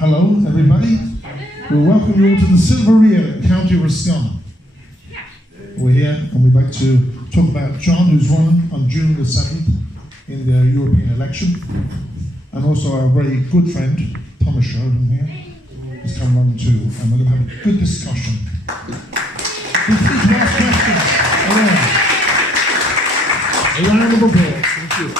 Hello, everybody. We welcome you all to the Silveria at County Roscommon. We're here and we'd like to talk about John, who's running on June the 7th in the European election, and also our very good friend, Thomas Sheridan here, has come along too, and we're going to have a good discussion. Feel free to ask questions. A round of applause. Thank you.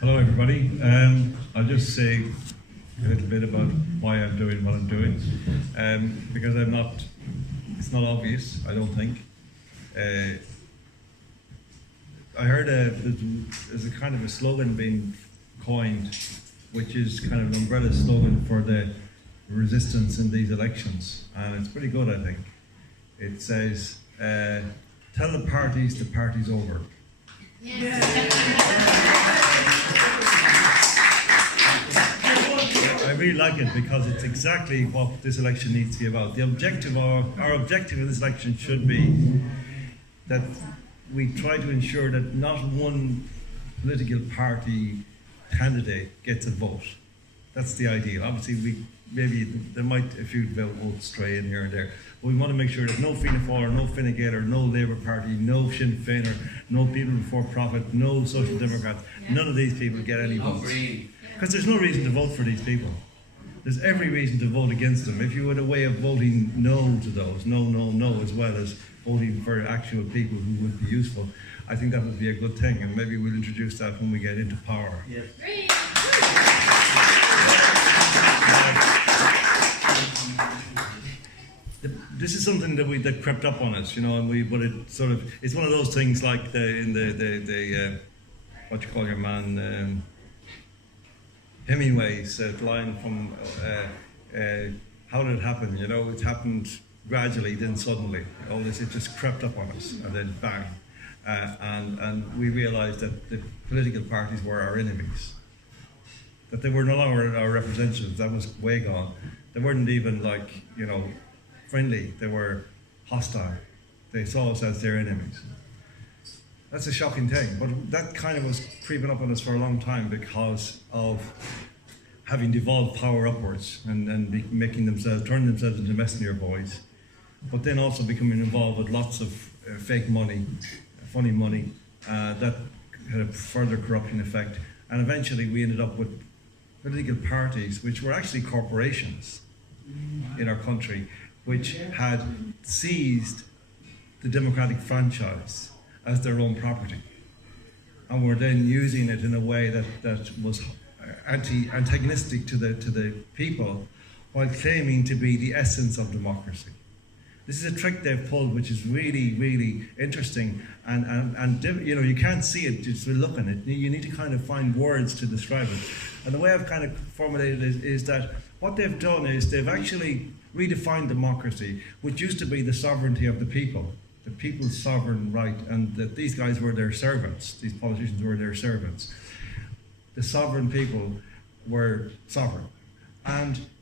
Hello everybody, I'll just say a little bit about why I'm doing what I'm doing, because it's not obvious, I don't think. I heard there's a kind of a slogan being coined, which is kind of an umbrella slogan for the resistance in these elections, and it's pretty good, I think. It says, tell the party's over. I really like it because it's exactly what this election needs to be about. The objective, our objective in this election should be that we try to ensure that not one political party candidate gets a vote. That's the ideal. Obviously, there might a few votes stray in here and there. But we want to make sure that no Fianna Fáil, no Fine Gael, no Labour Party, no Sinn Féin, no People Before Profit, no Social Democrats, none of these people get any votes. Because there's no reason to vote for these people. There's every reason to vote against them. If you had a way of voting no to those, no, as well as voting for actual people who would be useful, I think that would be a good thing, and maybe we'll introduce that when we get into power. Yes. This is something that crept up on us, but it's one of those things like the what you call your man, Hemingway's line from How Did It Happen? It happened gradually, then suddenly. All this, it just crept up on us, and then bang. And we realised that the political parties were our enemies. That they were no longer our representatives. That was way gone. They weren't even friendly. They were hostile. They saw us as their enemies. That's a shocking thing, but that kind of was creeping up on us for a long time because of having devolved power upwards and turning themselves into messenger boys, but then also becoming involved with lots of fake money, funny money, that had a further corrupting effect. And eventually we ended up with political parties, which were actually corporations in our country, which had seized the democratic franchise as their own property, and were then using it in a way that was antagonistic to the people, while claiming to be the essence of democracy. This is a trick they've pulled, which is really, really interesting, and you can't see it just looking at it. You need to kind of find words to describe it. And the way I've kind of formulated it is that what they've done is they've actually redefined democracy, which used to be the sovereignty of the people's sovereign right, and that these guys were their servants, these politicians were their servants. The sovereign people were sovereign.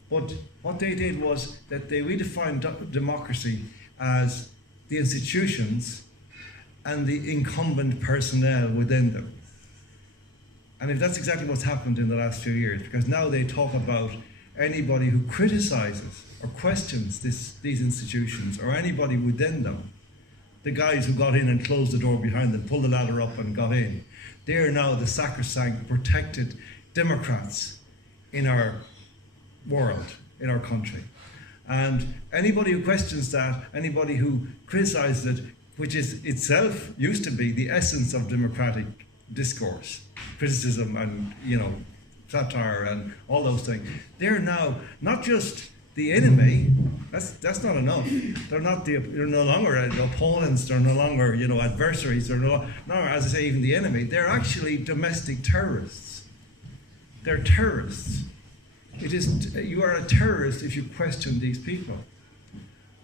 But what they did was that they redefined democracy as the institutions and the incumbent personnel within them. And if that's exactly what's happened in the last few years, because now they talk about anybody who criticizes or questions these institutions, or anybody within them, the guys who got in and closed the door behind them, pulled the ladder up and got in, they are now the sacrosanct, protected Democrats in our world, in our country. And anybody who questions that, anybody who criticizes it, which is itself used to be the essence of democratic discourse, criticism and satire and all those things, they're now not just the enemy. That's not enough. They're no longer opponents. They're no longer adversaries. They're no longer, as I say, even the enemy. They're actually domestic terrorists. They're terrorists. You are a terrorist if you question these people.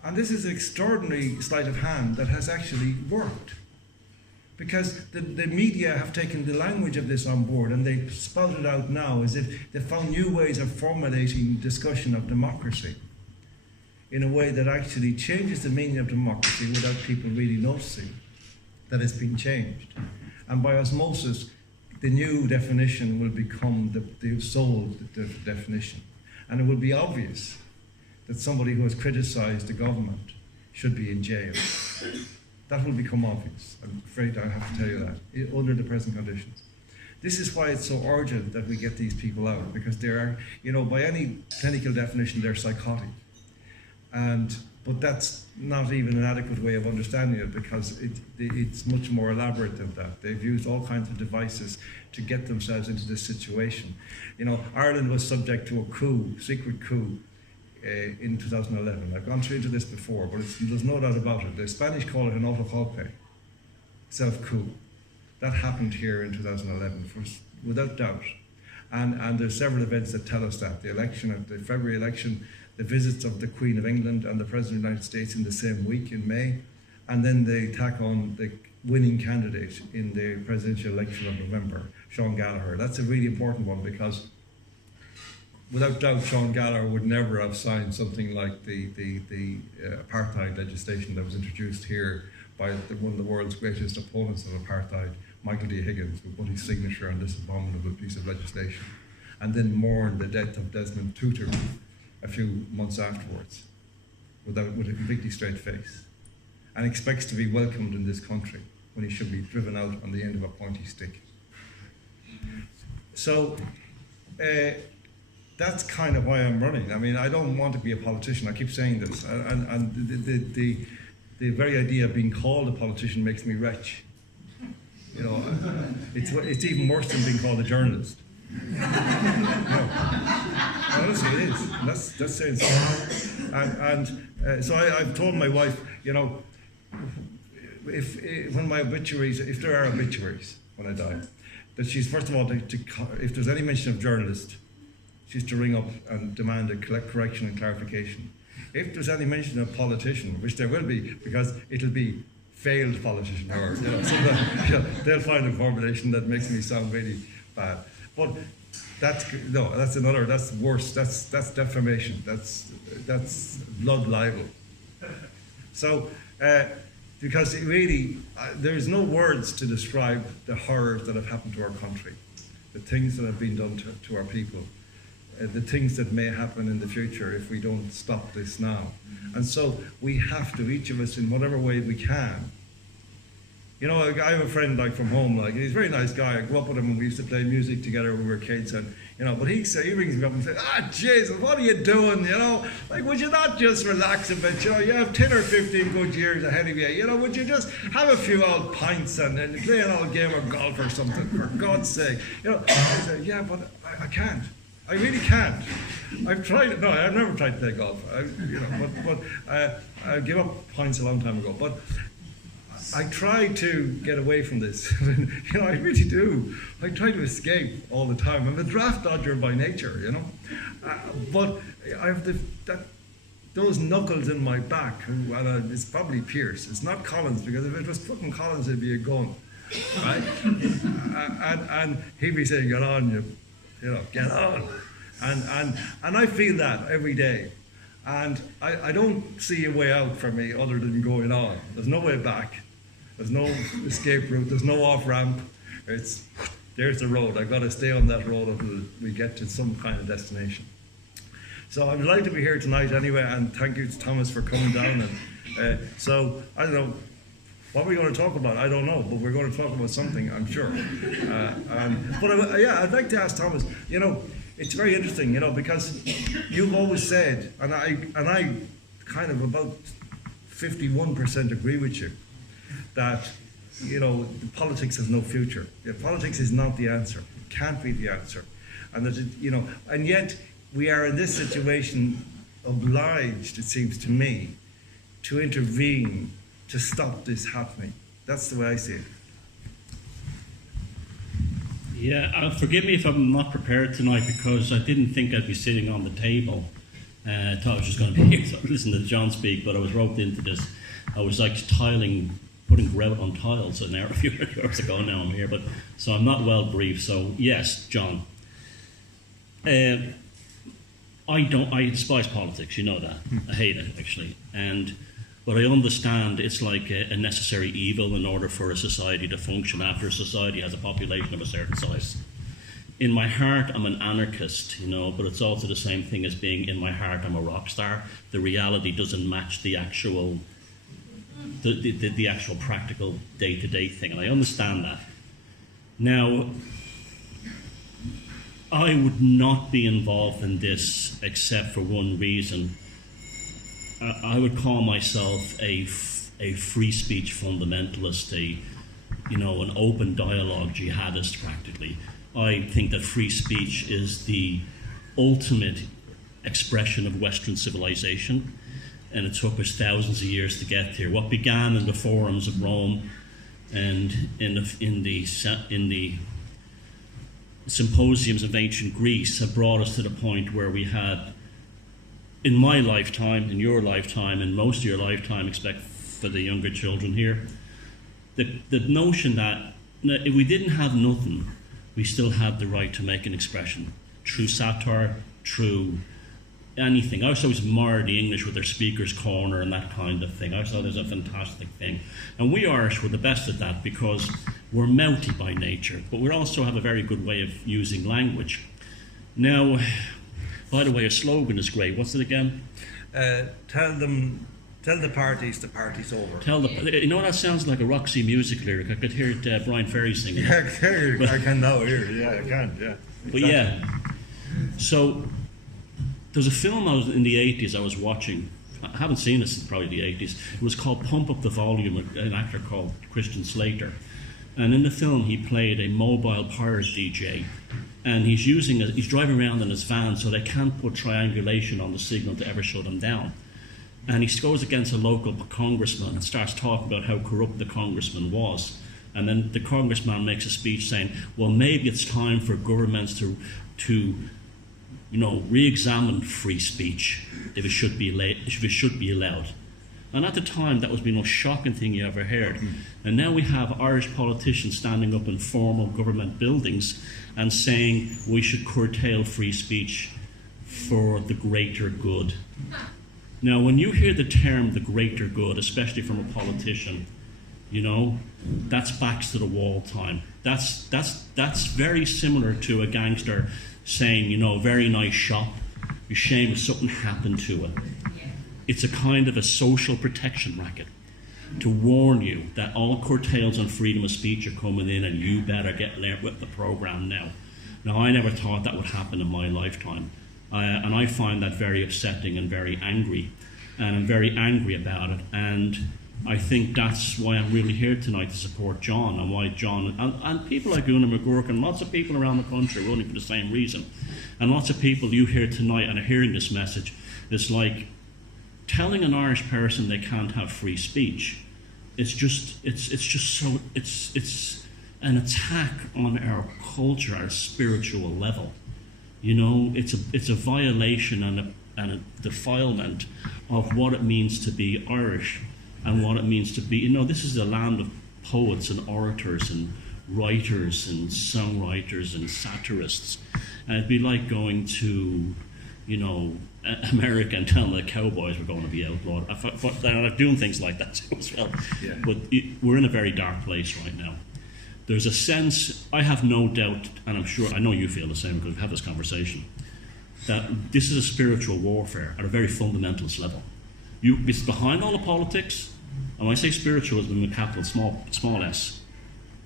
And this is an extraordinary sleight of hand that has actually worked. Because the media have taken the language of this on board, and they spout it out now as if they found new ways of formulating discussion of democracy. in a way that actually changes the meaning of democracy without people really noticing that it's been changed. And by osmosis, the new definition will become the sole definition. And it will be obvious that somebody who has criticised the government should be in jail. That will become obvious. I'm afraid I have to tell you that, under the present conditions. This is why it's so urgent that we get these people out, because they are, by any clinical definition, they're psychotic. But that's not even an adequate way of understanding it, because it's much more elaborate than that. They've used all kinds of devices to get themselves into this situation. Ireland was subject to a coup, secret coup, in 2011. I've gone into this before, but there's no doubt about it. The Spanish call it an autogolpe, self-coup. That happened here in 2011, without doubt. And there's several events that tell us that. The election, the February election, the visits of the Queen of England and the President of the United States in the same week in May, and then the attack on the winning candidate in the presidential election of November, Sean Gallagher. That's a really important one, because without doubt Sean Gallagher would never have signed something like the apartheid legislation that was introduced here by one of the world's greatest opponents of apartheid, Michael D. Higgins, who put his signature on this abominable piece of legislation, and then mourned the death of Desmond Tutu a few months afterwards, with a completely straight face, and expects to be welcomed in this country when he should be driven out on the end of a pointy stick. So that's kind of why I'm running. I mean, I don't want to be a politician. I keep saying this, and the very idea of being called a politician makes me retch. It's even worse than being called a journalist. No. Honestly, it is. That's saying so. So I've told my wife, when my obituaries, if there are obituaries when I die, that she's first of all if there's any mention of journalist, she's to ring up and demand a correction and clarification. If there's any mention of politician, which there will be, because it'll be failed politician, or they'll find a formulation that makes me sound really bad. But that's worse. That's defamation. That's blood libel. So, because really, there's no words to describe the horrors that have happened to our country, the things that have been done to our people, the things that may happen in the future if we don't stop this now. And so we have to, each of us, in whatever way we can. I have a friend from home, he's a very nice guy. I grew up with him and we used to play music together when we were kids, and but he rings me up and says, Jesus, what are you doing? Would you not just relax a bit? You have 10 or 15 good years ahead of you. Would you just have a few old pints and play an old game of golf or something, for God's sake? I said, yeah, but I can't. I really can't. I've tried it. No, I've never tried to play golf. I gave up pints a long time ago. But I try to get away from this. I really do. I try to escape all the time. I'm a draft dodger by nature, but I have those knuckles in my back, and it's probably Pierce. It's not Collins, because if it was fucking Collins, it'd be a gun, right? and he'd be saying, "Get on, get on," and I feel that every day, and I don't see a way out for me other than going on. There's no way back. There's no escape route. There's no off ramp. There's the road. I've got to stay on that road until we get to some kind of destination. So I'm delighted to be here tonight anyway, and thank you to Thomas for coming down. And so I don't know what we're going to talk about. I don't know, but we're going to talk about something, I'm sure. I'd like to ask Thomas. It's very interesting, because you've always said, and I kind of about 51% agree with you, that politics has no future. Politics is not the answer. It can't be the answer, and that and yet we are in this situation, obliged, it seems to me, to intervene to stop this happening. That's the way I see it. Yeah, forgive me if I'm not prepared tonight, because I didn't think I'd be sitting on the table. I thought I was just going to be here to listen to John speak, but I was roped into this. I was putting grout on tiles an hour, a few hours ago. Now I'm here, so I'm not well briefed. So yes, John. I despise politics, you know that. I hate it, actually. But I understand it's like a necessary evil in order for a society to function after a society has a population of a certain size. In my heart, I'm an anarchist, but it's also the same thing as being in my heart, I'm a rock star. The reality doesn't match the actual practical day-to-day thing, and I understand that. Now, I would not be involved in this except for one reason. I would call myself a free speech fundamentalist, an open dialogue jihadist practically. I think that free speech is the ultimate expression of Western civilization, and it took us thousands of years to get here. What began in the forums of Rome and in the symposiums of ancient Greece have brought us to the point where we had, in my lifetime, in your lifetime, in most of your lifetime, except for the younger children here, the notion that if we didn't have nothing, we still had the right to make an expression through satire, through anything. I always admire the English with their speaker's corner and that kind of thing. I thought it was a fantastic thing. And we Irish were the best at that because we're mouthy by nature, but we also have a very good way of using language. Now, by the way, a slogan is great. What's it again? Tell the party's over. That sounds like a Roxy Music lyric. I could hear Brian Ferry singing. Yeah, I can now hear. Yeah, I can. Yeah. But yeah, so there's a film in the 80s I was watching. I haven't seen it since probably the 80s. It was called Pump Up the Volume, an actor called Christian Slater. And in the film, he played a mobile pirate DJ. And he's driving around in his van, so they can't put triangulation on the signal to ever shut him down. And he goes against a local congressman and starts talking about how corrupt the congressman was. And then the congressman makes a speech saying, well, maybe it's time for governments to re-examine free speech if it should be allowed. And at the time, that was the most shocking thing you ever heard. And now we have Irish politicians standing up in formal government buildings and saying we should curtail free speech for the greater good. Now, when you hear the term the greater good, especially from a politician, that's backs to the wall time. That's very similar to a gangster saying, very nice shop, you're shame if something happened to it. It's a kind of a social protection racket to warn you that all curtails on freedom of speech are coming in and you better get with the program now. Now, I never thought that would happen in my lifetime. And I find that very upsetting and very angry. And I'm very angry about it. And I think that's why I'm really here tonight to support John, and why John and people like Una McGurk and lots of people around the country are running for the same reason. And lots of people you hear tonight and are hearing this message, it's like telling an Irish person they can't have free speech. It's an attack on our culture at a spiritual level. It's a violation and a defilement of what it means to be Irish and what it means to be. This is a land of poets and orators and writers and songwriters and satirists. And it'd be like going to, America and telling the cowboys we're going to be outlawed. They're doing things like that too as well. Yeah. But we're in a very dark place right now. There's a sense, I have no doubt, and I'm sure, I know you feel the same because we've had this conversation, that this is a spiritual warfare at a very fundamentalist level. It's behind all the politics, and when I say spiritualism in capital small s,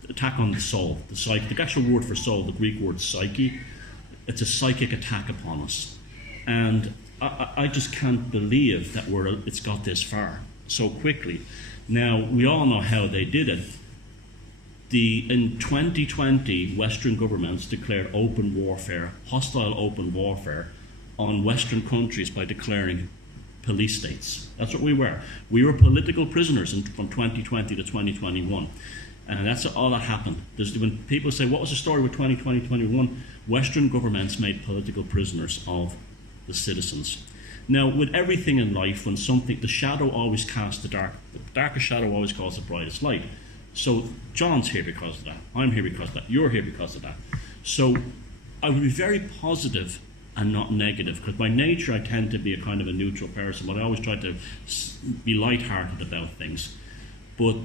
attack on the soul, the psyche. The actual word for soul, the Greek word psyche, it's a psychic attack upon us. And I just can't believe that it's got this far so quickly. Now, we all know how they did it. In 2020, Western governments declared open warfare, hostile open warfare, on Western countries by declaring police states. That's what we were. We were political prisoners from 2020 to 2021. And that's all that happened. When people say, what was the story with 2020, 2021? Western governments made political prisoners of the citizens. Now, with everything in life, when the shadow always casts the darkest shadow always casts the brightest light. So John's here because of that. I'm here because of that. You're here because of that. So I would be very positive and not negative. Because by nature, I tend to be a kind of a neutral person, but I always try to be lighthearted about things. But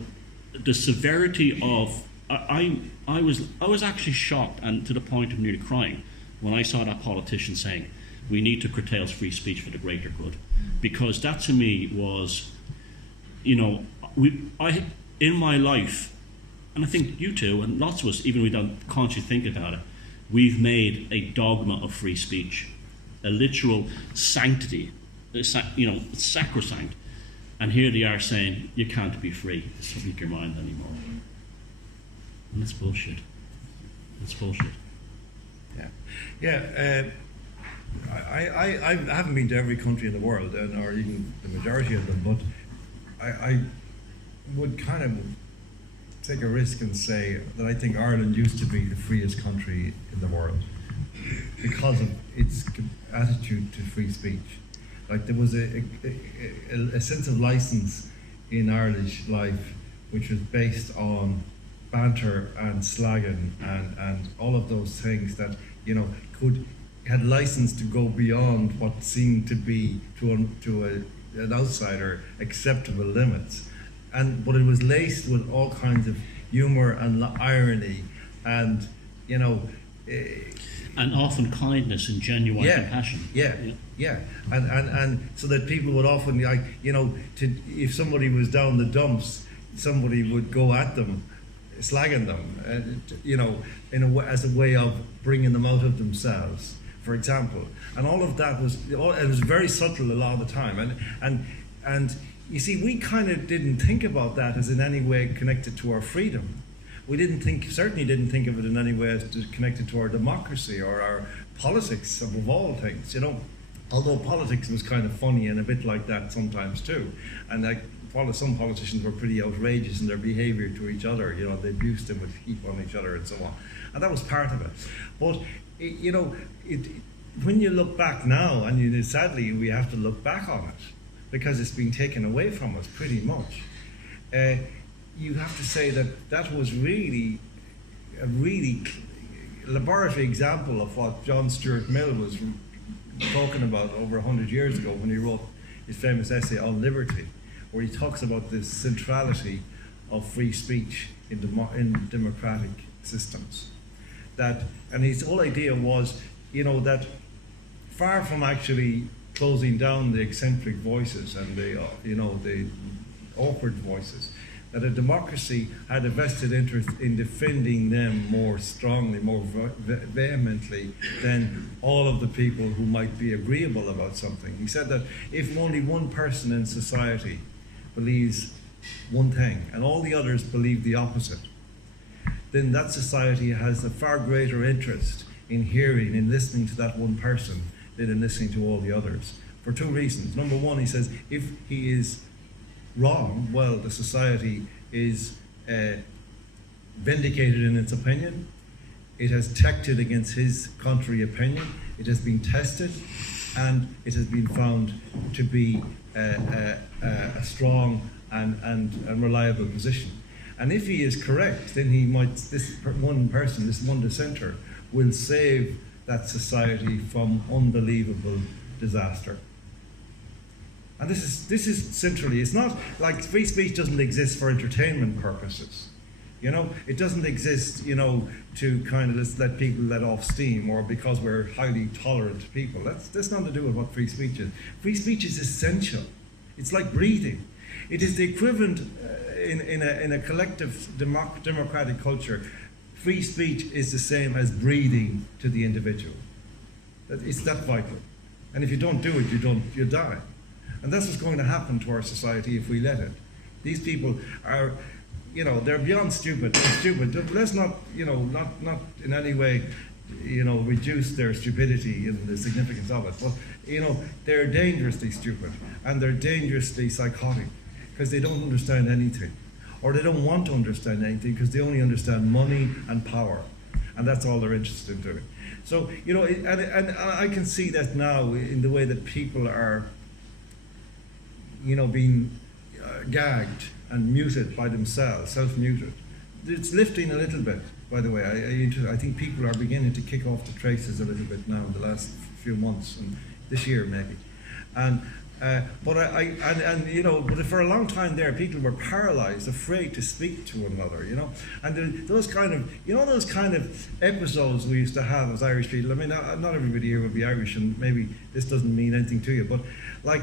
the severity of I was actually shocked and to the point of nearly crying when I saw that politician saying we need to curtail free speech for the greater good, because that to me was, I in my life, and I think you too, and lots of us, even we don't consciously think about it, we've made a dogma of free speech, a literal sanctity, it's sacrosanct. And here they are saying, you can't be free to speak your mind anymore. And that's bullshit. That's bullshit. I haven't been to every country in the world, or even the majority of them, but I would kind of take a risk and say that I think Ireland used to be the freest country in the world because of its attitude to free speech. Like there was a sense of license in Irish life which was based on banter and slagging and all of those things that had license to go beyond what seemed to be to an outsider acceptable limits, but it was laced with all kinds of humor and irony and and often kindness and genuine compassion. And so that people would often if somebody was down the dumps, somebody would go at them, slagging them, as a way of bringing them out of themselves, for example. And all of that was very subtle a lot of the time. And you see, we kind of didn't think about that as in any way connected to our freedom. We certainly didn't think of it in any way as connected to our democracy or our politics above all things, Although politics was kind of funny and a bit like that sometimes too. And some politicians were pretty outrageous in their behaviour to each other, they abused them with heap on each other and so on. And that was part of it. But, when you look back now, and sadly we have to look back on it, because it's been taken away from us pretty much, you have to say that was really a really laboratory example of what John Stuart Mill was talking about over 100 years ago when he wrote his famous essay on liberty, where he talks about the centrality of free speech in democratic systems. And his whole idea was, that far from actually closing down the eccentric voices and the awkward voices, that a democracy had a vested interest in defending them more strongly, more vehemently than all of the people who might be agreeable about something. He said that if only one person in society believes one thing and all the others believe the opposite, then that society has a far greater interest in hearing and listening to that one person than in listening to all the others. For two reasons. Number one, he says, if he is wrong, well, the society is vindicated in its opinion. It has checked it against his contrary opinion. It has been tested, and it has been found to be a strong and reliable position. And if he is correct, then this one person, this one dissenter, will save that society from unbelievable disaster. And this is centrally, it's not like free speech doesn't exist for entertainment purposes. It doesn't exist, to kind of just let people let off steam or because we're highly tolerant people. That's nothing to do with what free speech is. Free speech is essential. It's like breathing. It is the equivalent in a collective democratic culture. Free speech is the same as breathing to the individual. It's that vital. And if you don't do it, you die. And that's what's going to happen to our society if we let it. These people are, they're beyond stupid. They're stupid. Let's not, not in any way, reduce their stupidity and the significance of it. But, they're dangerously stupid and they're dangerously psychotic because they don't understand anything, or they don't want to understand anything because they only understand money and power, and that's all they're interested in doing. So, and I can see that now in the way that people are, being gagged and muted by themselves, self-muted. It's lifting a little bit, by the way. I think people are beginning to kick off the traces a little bit now in the last few months, and this year maybe. And but but for a long time there, people were paralyzed, afraid to speak to one another, And those kind of episodes we used to have as Irish people. I mean, not everybody here would be Irish, and maybe this doesn't mean anything to you, but like,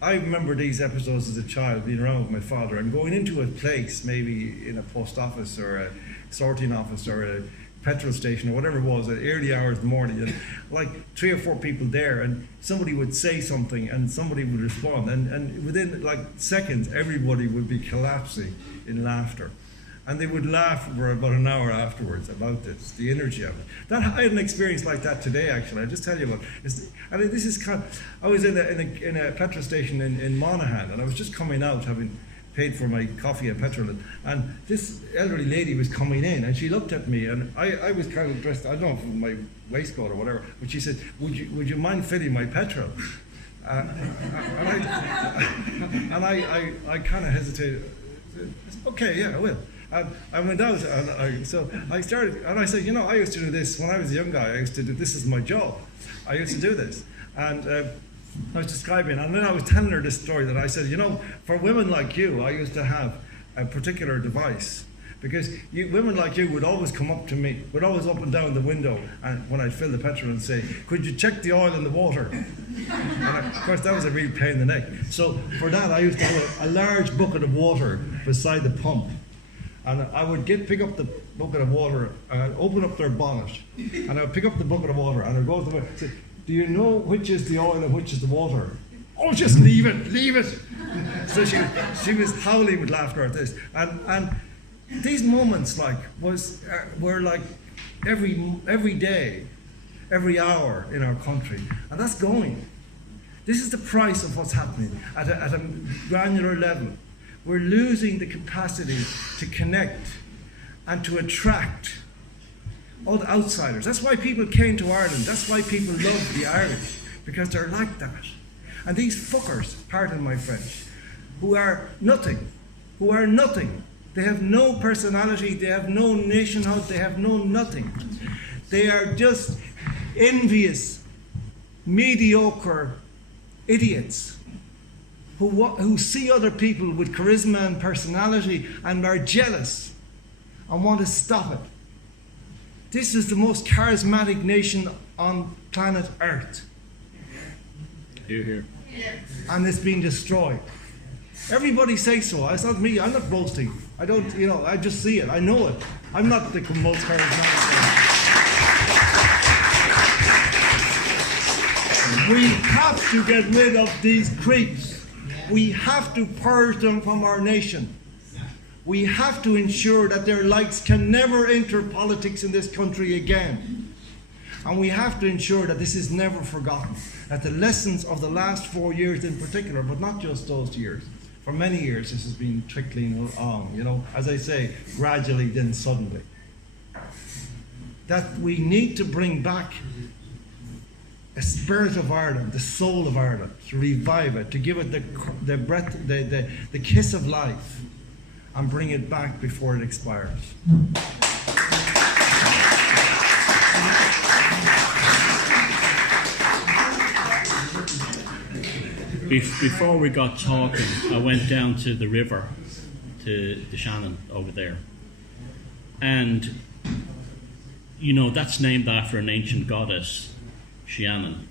I remember these episodes as a child, being around with my father and going into a place, maybe in a post office or a sorting office or a petrol station or whatever it was, at early hours in the morning, and like 3 or 4 people there, and somebody would say something and somebody would respond, and within like seconds everybody would be collapsing in laughter, and they would laugh for about an hour afterwards about this, the energy of it. I had an experience like that today, actually. I'll just tell you about it. And this is I was in a petrol station in Monaghan, and I was just coming out, having paid for my coffee and petrol, and this elderly lady was coming in, and she looked at me, and I was kind of dressed, I don't know, if my waistcoat or whatever, but she said, would you mind filling my petrol? And I kind of hesitated. Okay, yeah, I will. I went out, and so I started, and I said, I used to do this when I was a young guy. I used to do this is my job. I used to do this, and I was describing, and then I was telling her this story that I said, for women like you, I used to have a particular device, because women like you would always come up to me, would always open down the window, and when I'd fill the petrol, and say, could you check the oil in the water? And of course, that was a real pain in the neck. So for that, I used to have a large bucket of water beside the pump. And I would pick up the bucket of water, and I'd open up their bonnet, and I would pick up the bucket of water, and I'd go to them and say, do you know which is the oil and which is the water? Oh, just leave it. So she was howling with laughter at this. And these moments were like every day, every hour in our country. And that's going. This is the price of what's happening at a granular level. We're losing the capacity to connect and to attract all the outsiders. That's why people came to Ireland. That's why people love the Irish, because they're like that. And these fuckers, pardon my French, who are nothing, they have no personality, they have no nationhood, they have no nothing. They are just envious, mediocre idiots who see other people with charisma and personality and are jealous and want to stop it. This is the most charismatic nation on planet Earth. Hear, hear. And it's being destroyed. Everybody says so. It's not me. I'm not boasting. I don't, I just see it. I know it. I'm not the most charismatic one. We have to get rid of these creeps. We have to purge them from our nation. We have to ensure that their likes can never enter politics in this country again. And we have to ensure that this is never forgotten. That the lessons of the last 4 years in particular, but not just those years, for many years this has been trickling on, as I say, gradually then suddenly. That we need to bring back a spirit of Ireland, the soul of Ireland, to revive it, to give it the breath, the kiss of life, and bring it back before it expires. Before we got talking, I went down to the river, to the Shannon over there. And, that's named after an ancient goddess, Shannon.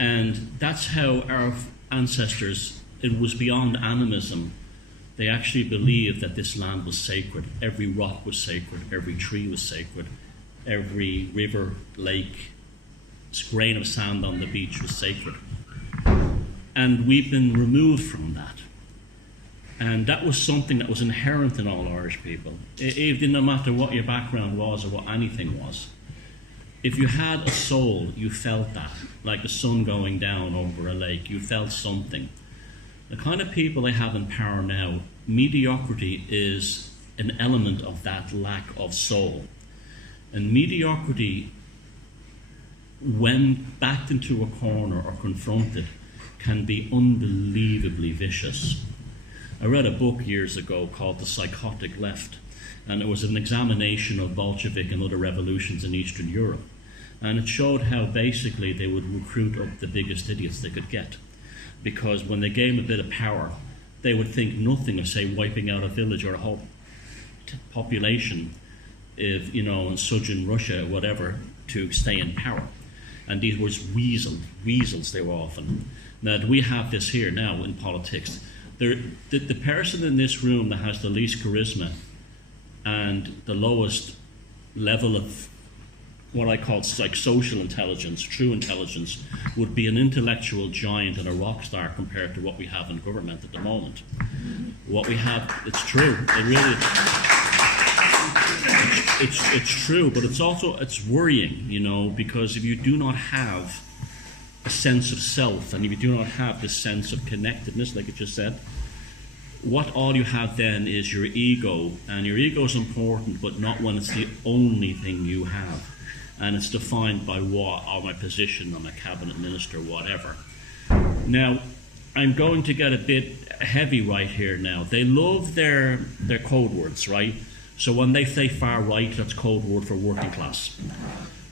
And that's how our ancestors, it was beyond animism. They actually believed that this land was sacred. Every rock was sacred. Every tree was sacred. Every river, lake, grain of sand on the beach was sacred. And we've been removed from that. And that was something that was inherent in all Irish people. It didn't matter what your background was or what anything was. If you had a soul, you felt that. Like the sun going down over a lake, you felt something. The kind of people they have in power now, mediocrity is an element of that lack of soul. And mediocrity, when backed into a corner or confronted, can be unbelievably vicious. I read a book years ago called The Psychotic Left, and it was an examination of Bolshevik and other revolutions in Eastern Europe. And it showed how basically they would recruit up the biggest idiots they could get. Because when they gave them a bit of power, they would think nothing of, say, wiping out a village or a whole population, if, you know, in Sudgen, Russia, whatever, to stay in power. And these were weasels they were often. Now, we have this here now in politics. The person in this room that has the least charisma and the lowest level of what I call like social intelligence, true intelligence, would be an intellectual giant and a rock star compared to what we have in government at the moment. What we have, it's true. It really, it's true, but it's worrying, you know, because if you do not have a sense of self, and if you do not have this sense of connectedness, like it just said, what all you have then is your ego, and your ego is important, but not when it's the only thing you have. And it's defined by what, or my position, I'm a cabinet minister, whatever. Now, I'm going to get a bit heavy right here now. They love their code words, right? So when they say far right, that's code word for working class.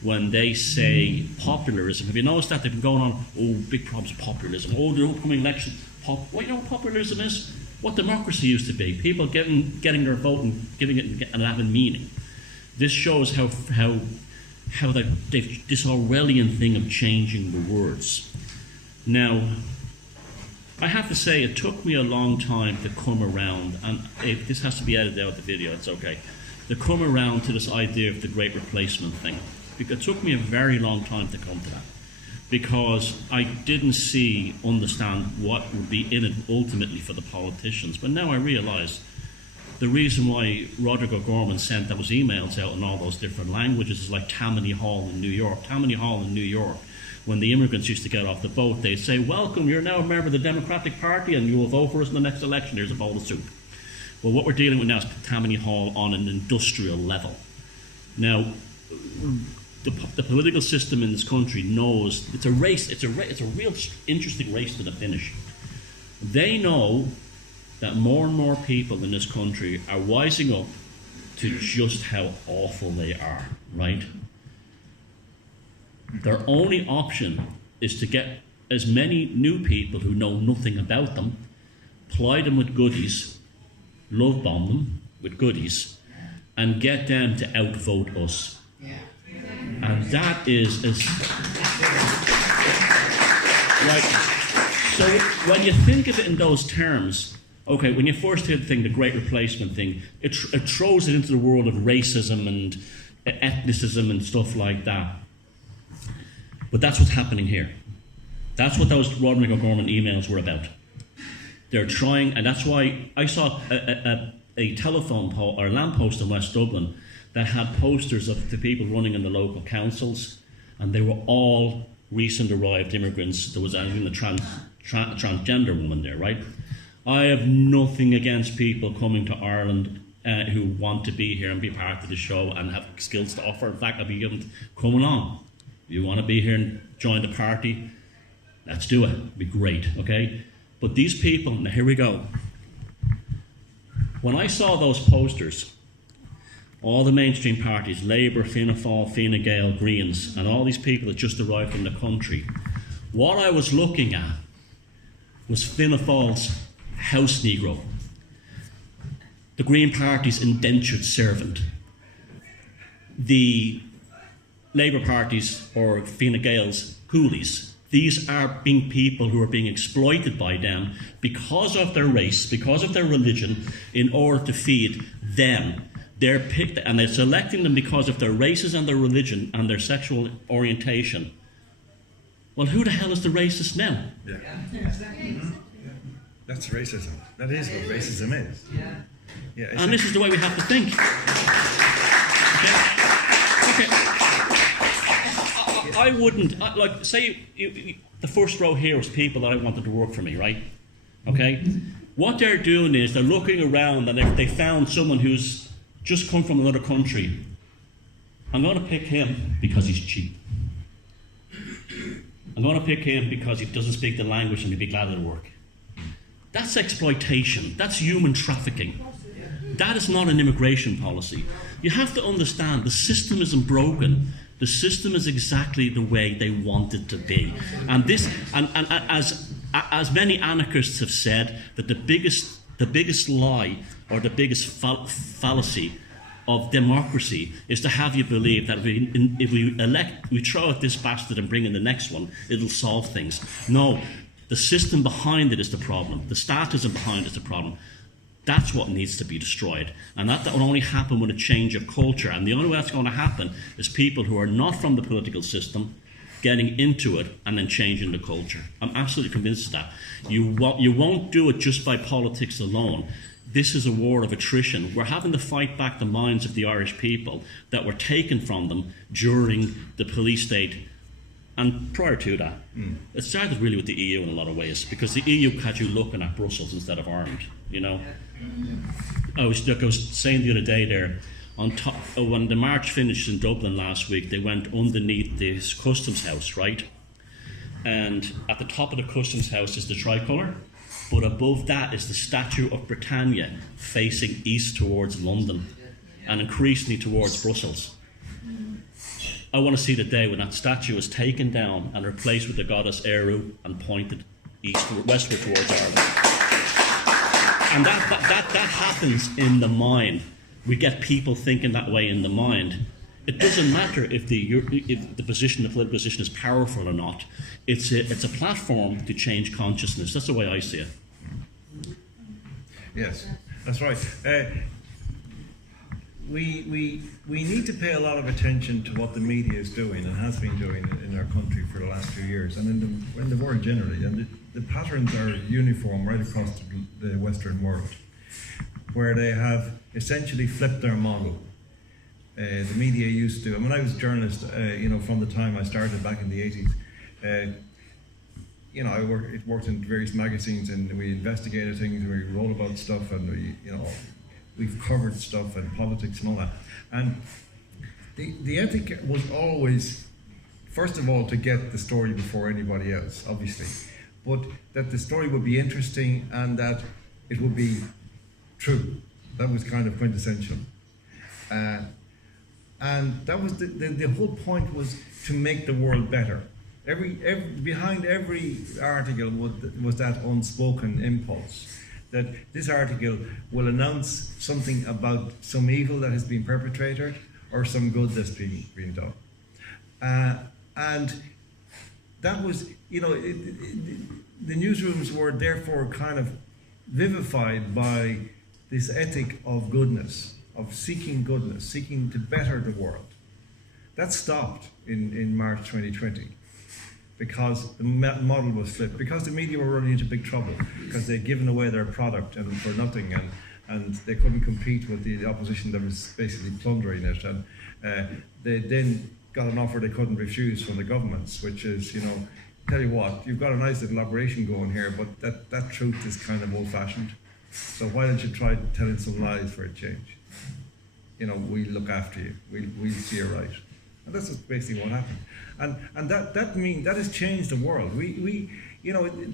When they say popularism, have you noticed that they've been going on, oh, big problems with populism, oh, the upcoming election, what you know what populism is? What democracy used to be. People getting their vote and giving it and having meaning. This shows how they've this Orwellian thing of changing the words. Now, I have to say it took me a long time to come around, and if this has to be edited out of the video, it's okay, to come around to this idea of the great replacement thing. Because it took me a very long time to come to that. Because I didn't understand what would be in it ultimately for the politicians. But now I realise the reason why Roderick O'Gorman sent those emails out in all those different languages is like Tammany Hall in New York. Tammany Hall in New York, when the immigrants used to get off the boat, they'd say, welcome, you're now a member of the Democratic Party and you will vote for us in the next election. Here's a bowl of soup. Well, what we're dealing with now is Tammany Hall on an industrial level. Now, the political system in this country knows it's a race. It's a real interesting race to the finish. They know that more and more people in this country are wising up to just how awful they are, right? Their only option is to get as many new people who know nothing about them, ply them with goodies, love bomb them with goodies, and get them to outvote us. And that is right. So when you think of it in those terms, okay, when you first hear the thing, the great replacement thing, it throws it into the world of racism and ethnicism and stuff like that. But that's what's happening here. That's what those Roderick O'Gorman emails were about. They're trying, and that's why I saw a telephone pole or a lamppost in West Dublin that had posters of the people running in the local councils, and they were all recent arrived immigrants. There was even a transgender woman there, right? I have nothing against people coming to Ireland who want to be here and be part of the show and have skills to offer. In fact, I'll be given, come along. If you want to be here and join the party, let's do it. It'd be great, okay? But these people, now here we go. When I saw those posters, all the mainstream parties, Labour, Fianna Fáil, Fine Gael, Greens, and all these people that just arrived in the country, what I was looking at was Fianna Fáil's house Negro, the Green Party's indentured servant, the Labour Party's or Fine Gael's coolies. These are being people who are being exploited by them because of their race, because of their religion, in order to feed them. They're picked and they're selecting them because of their races and their religion and their sexual orientation. Well, who the hell is the racist now? Yeah. Mm-hmm. That's racism. That is what racism is. Yeah. And this is the way we have to think. Okay. I wouldn't, like, say the first row here was people that I wanted to work for me, right? Okay? What they're doing is they're looking around, and if they found someone who's just come from another country, I'm going to pick him because he's cheap. I'm going to pick him because he doesn't speak the language and he'd be glad to work. That's exploitation. That's human trafficking. That is not an immigration policy. You have to understand the system isn't broken The system is exactly the way they want it to be. And this, and as many anarchists have said, that the biggest lie or the biggest fallacy of democracy is to have you believe that if we throw out this bastard and bring in the next one, it'll solve things. No, the system behind it is the problem. The statism behind it is the problem. That's what needs to be destroyed. And that will only happen with a change of culture. And the only way that's going to happen is people who are not from the political system getting into it and then changing the culture. I'm absolutely convinced of that. You won't do it just by politics alone. This is a war of attrition. We're having to fight back the minds of the Irish people that were taken from them during the police state and prior to that. It started really with the EU in a lot of ways, because the EU had you looking at Brussels instead of Ireland, you know. I was saying the other day there, on top, when the march finished in Dublin last week, they went underneath this customs house, right? And at the top of the customs house is the tricolour, but above that is the statue of Britannia facing east towards London and increasingly towards Brussels. I want to see the day when that statue is taken down and replaced with the goddess Eru and pointed westward towards Ireland. And that happens in the mind. We get people thinking that way in the mind. It doesn't matter if the political position is powerful or not. It's a platform to change consciousness. That's the way I see it. Yes, that's right. We need to pay a lot of attention to what the media is doing and has been doing in our country for the last few years, and in the world generally. And the patterns are uniform right across the Western world, where they have essentially flipped their model. The media used to. I mean, I was a journalist, from the time I started back in the 80s. I worked in various magazines, and we investigated things, and we wrote about stuff, and we've covered stuff and politics and all that. And the ethic was always, first of all, to get the story before anybody else, obviously, but that the story would be interesting and that it would be true. That was kind of quintessential. And that was the whole point, was to make the world better. Behind every article was that unspoken impulse that this article will announce something about some evil that has been perpetrated or some good that's been done. And that was, the newsrooms were therefore kind of vivified by this ethic of goodness, of seeking goodness, seeking to better the world. That stopped in March 2020. Because the model was flipped, because the media were running into big trouble, because they'd given away their product and for nothing, and they couldn't compete with the opposition that was basically plundering it, and they then got an offer they couldn't refuse from the governments, which is, tell you what, you've got a nice little operation going here, but that truth is kind of old-fashioned, so why don't you try telling some lies for a change? We look after you, we'll see you right. And that's basically what happened. And that has changed the world. We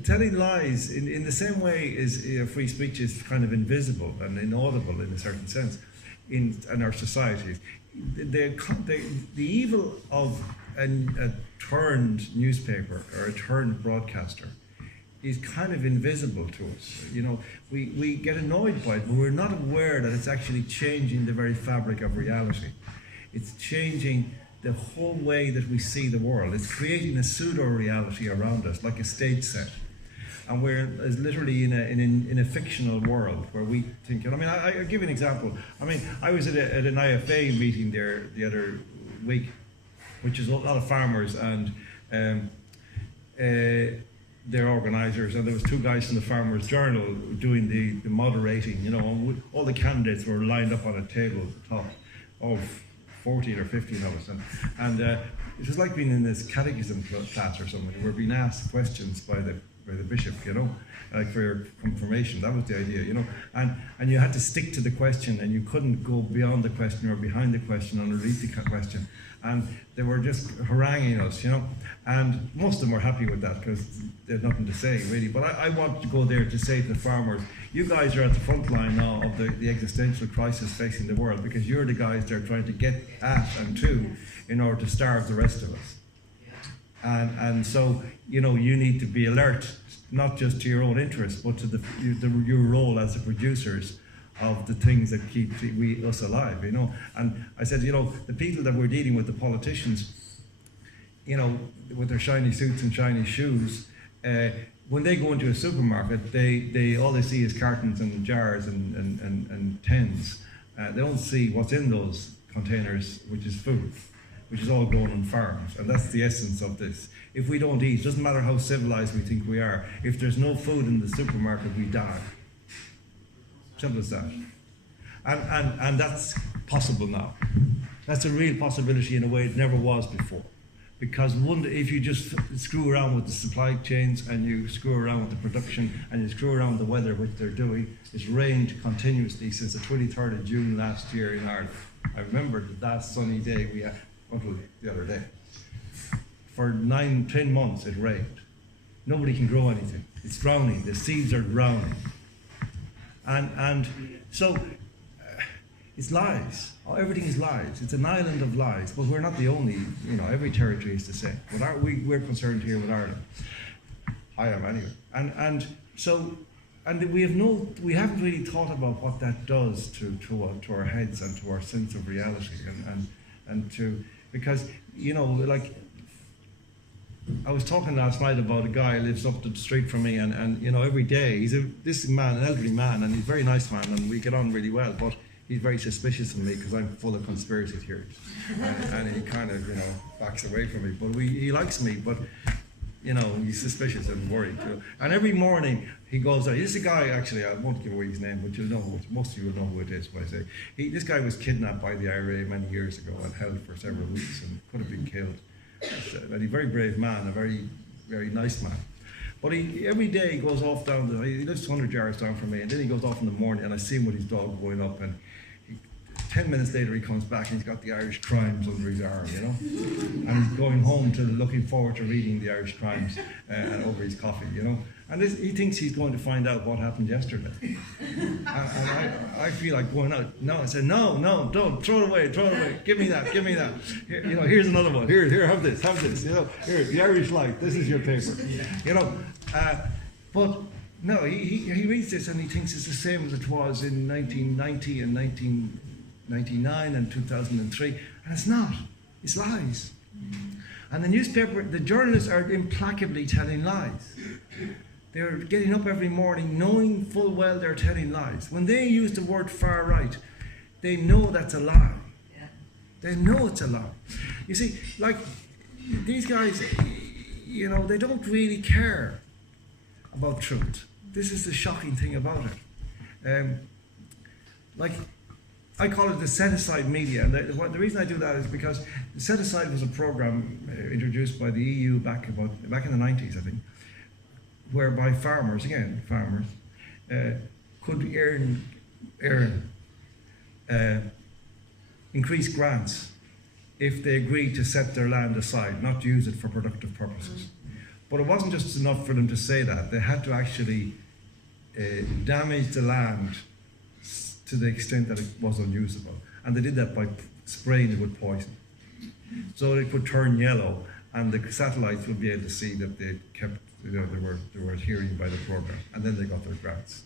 telling lies in the same way as free speech is kind of invisible and inaudible in a certain sense in our societies. The evil of a turned newspaper or a turned broadcaster is kind of invisible to us. We get annoyed by it, but we're not aware that it's actually changing the very fabric of reality. It's changing the whole way that we see the world. It's creating a pseudo-reality around us, like a stage set. And we're literally in a fictional world where we think, I'll give you an example. I was at an IFA meeting there the other week, which is a lot of farmers and their organisers, and there was two guys from the Farmers Journal doing the moderating, and all the candidates were lined up on a table at the top of 14 or 15 of us, and it was like being in this catechism class or something. We're being asked questions by by the bishop, you know, like for your confirmation. That was the idea, you know. And you had to stick to the question, and you couldn't go beyond the question or behind the question, underneath the question. And they were just haranguing us, you know. And most of them were happy with that because they had nothing to say, really. But I wanted to go there to say to the farmers, you guys are at the front line now of the existential crisis facing the world, because you're the guys they're trying to get at and to in order to starve the rest of us. And so, you know, you need to be alert, not just to your own interests, but to your role as the producers of the things that keep us alive, you know. And I said, you know, the people that we're dealing with, the politicians, you know, with their shiny suits and shiny shoes, when they go into a supermarket, they all they see is cartons and jars and tins. They don't see what's in those containers, which is food, which is all grown on farms. And that's the essence of this. If we don't eat, doesn't matter how civilized we think we are, if there's no food in the supermarket, we die. Simple as that. And that's possible now. That's a real possibility in a way it never was before. Because if you just screw around with the supply chains, and you screw around with the production, and you screw around with the weather, which they're doing, it's rained continuously since the 23rd of June last year in Ireland. I remember the last sunny day we had until the other day. For 9-10 months it rained. Nobody can grow anything. It's drowning. The seeds are drowning. And so it's lies. Everything is lies. It's an island of lies. But we're not the only, you know, every territory is the same. But we're concerned here with Ireland. I am anyway. And so we haven't really thought about what that does to our heads and to our sense of reality because, you know, like, I was talking last night about a guy who lives up the street from me, and you know, every day this man, an elderly man, and he's a very nice man, and we get on really well, but he's very suspicious of me because I'm full of conspiracy theories, and he kind of, you know, backs away from me. But he likes me, but you know, he's suspicious and worried. You know? And every morning he goes out. This is a guy, actually, I won't give away his name, but you'll know, most of you will know who it is when I say. This guy was kidnapped by the IRA many years ago and held for several weeks and could have been killed. And he's a very brave man, a very, very nice man. But every day he goes off he lives 100 yards down from me, and then he goes off in the morning, and I see him with his dog going up, and 10 minutes later he comes back and he's got the Irish Crimes under his arm, you know, and he's going home looking forward to reading the Irish Crimes and over his coffee, you know, and he thinks he's going to find out what happened yesterday. And I feel like going out. No, I said, no, don't throw it away, give me that. Here, you know, here's another one. Here, have this, you know, here, the Irish Light, this is your paper, you know, but no, he reads this and he thinks it's the same as it was in 1990 and 1999 and 2003, and it's not. It's lies. And the journalists are implacably telling lies. They're getting up every morning knowing full well they're telling lies. When they use the word far right, they know that's a lie. They know it's a lie. You see, like, these guys, you know, they don't really care about truth. This is the shocking thing about it. Like, I call it the set-aside media, and the reason I do that is because the set-aside was a program introduced by the EU back in the 90s, I think, whereby farmers could earn increased grants if they agreed to set their land aside, not to use it for productive purposes. But it wasn't just enough for them to say that. They had to actually damage the land to the extent that it was unusable. And they did that by spraying it with poison. So it would turn yellow, and the satellites would be able to see that they kept, you know, they were adhering by the program, and then they got their grants.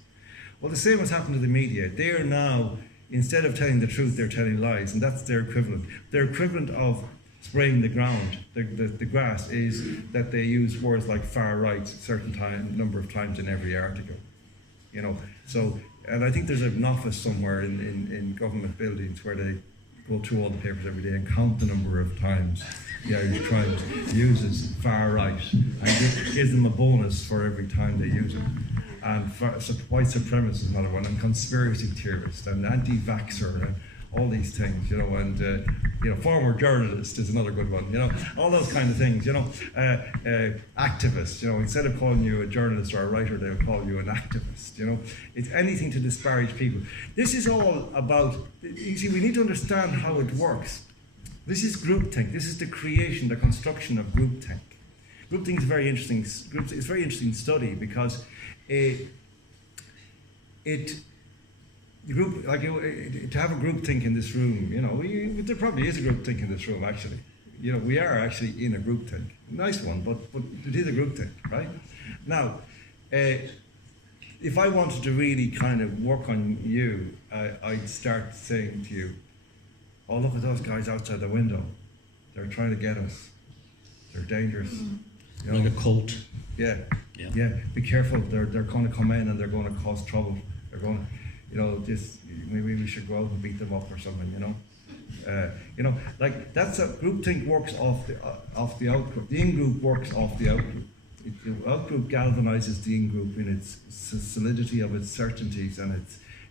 Well, the same has happened to the media. They are now, instead of telling the truth, they're telling lies, and that's their equivalent. Their equivalent of spraying the ground, the grass, is that they use words like far right a certain number of times in every article. You know, so, and I think there's an office somewhere in government buildings where they go through all the papers every day and count the number of times the Irish Times uses far right, and gives them a bonus for every time they use it. And white supremacist is another one, and conspiracy theorist, and anti-vaxxer, and all these things, you know, and you know, former journalist is another good one, you know, all those kind of things, you know, activist, you know, instead of calling you a journalist or a writer, they'll call you an activist, you know. It's anything to disparage people. This is all about, you see, we need to understand how it works. This is groupthink. This is the creation, the construction of groupthink. Groupthink is very interesting. It's a very interesting study because to have a groupthink in this room, you know, there probably is a groupthink in this room actually. You know, we are actually in a groupthink. Nice one, but it is a groupthink, right? Now, if I wanted to really kind of work on you, I'd start saying to you, oh, look at those guys outside the window. They're trying to get us. They're dangerous. You know? Like a cult. Yeah. Be careful. They're going to come in and they're going to cause trouble. They're going, you know, maybe we should go out and beat them up or something. You know, like that's a groupthink works off the outgroup. The in-group works off the outgroup. The outgroup galvanizes the in-group in its solidity of its certainties and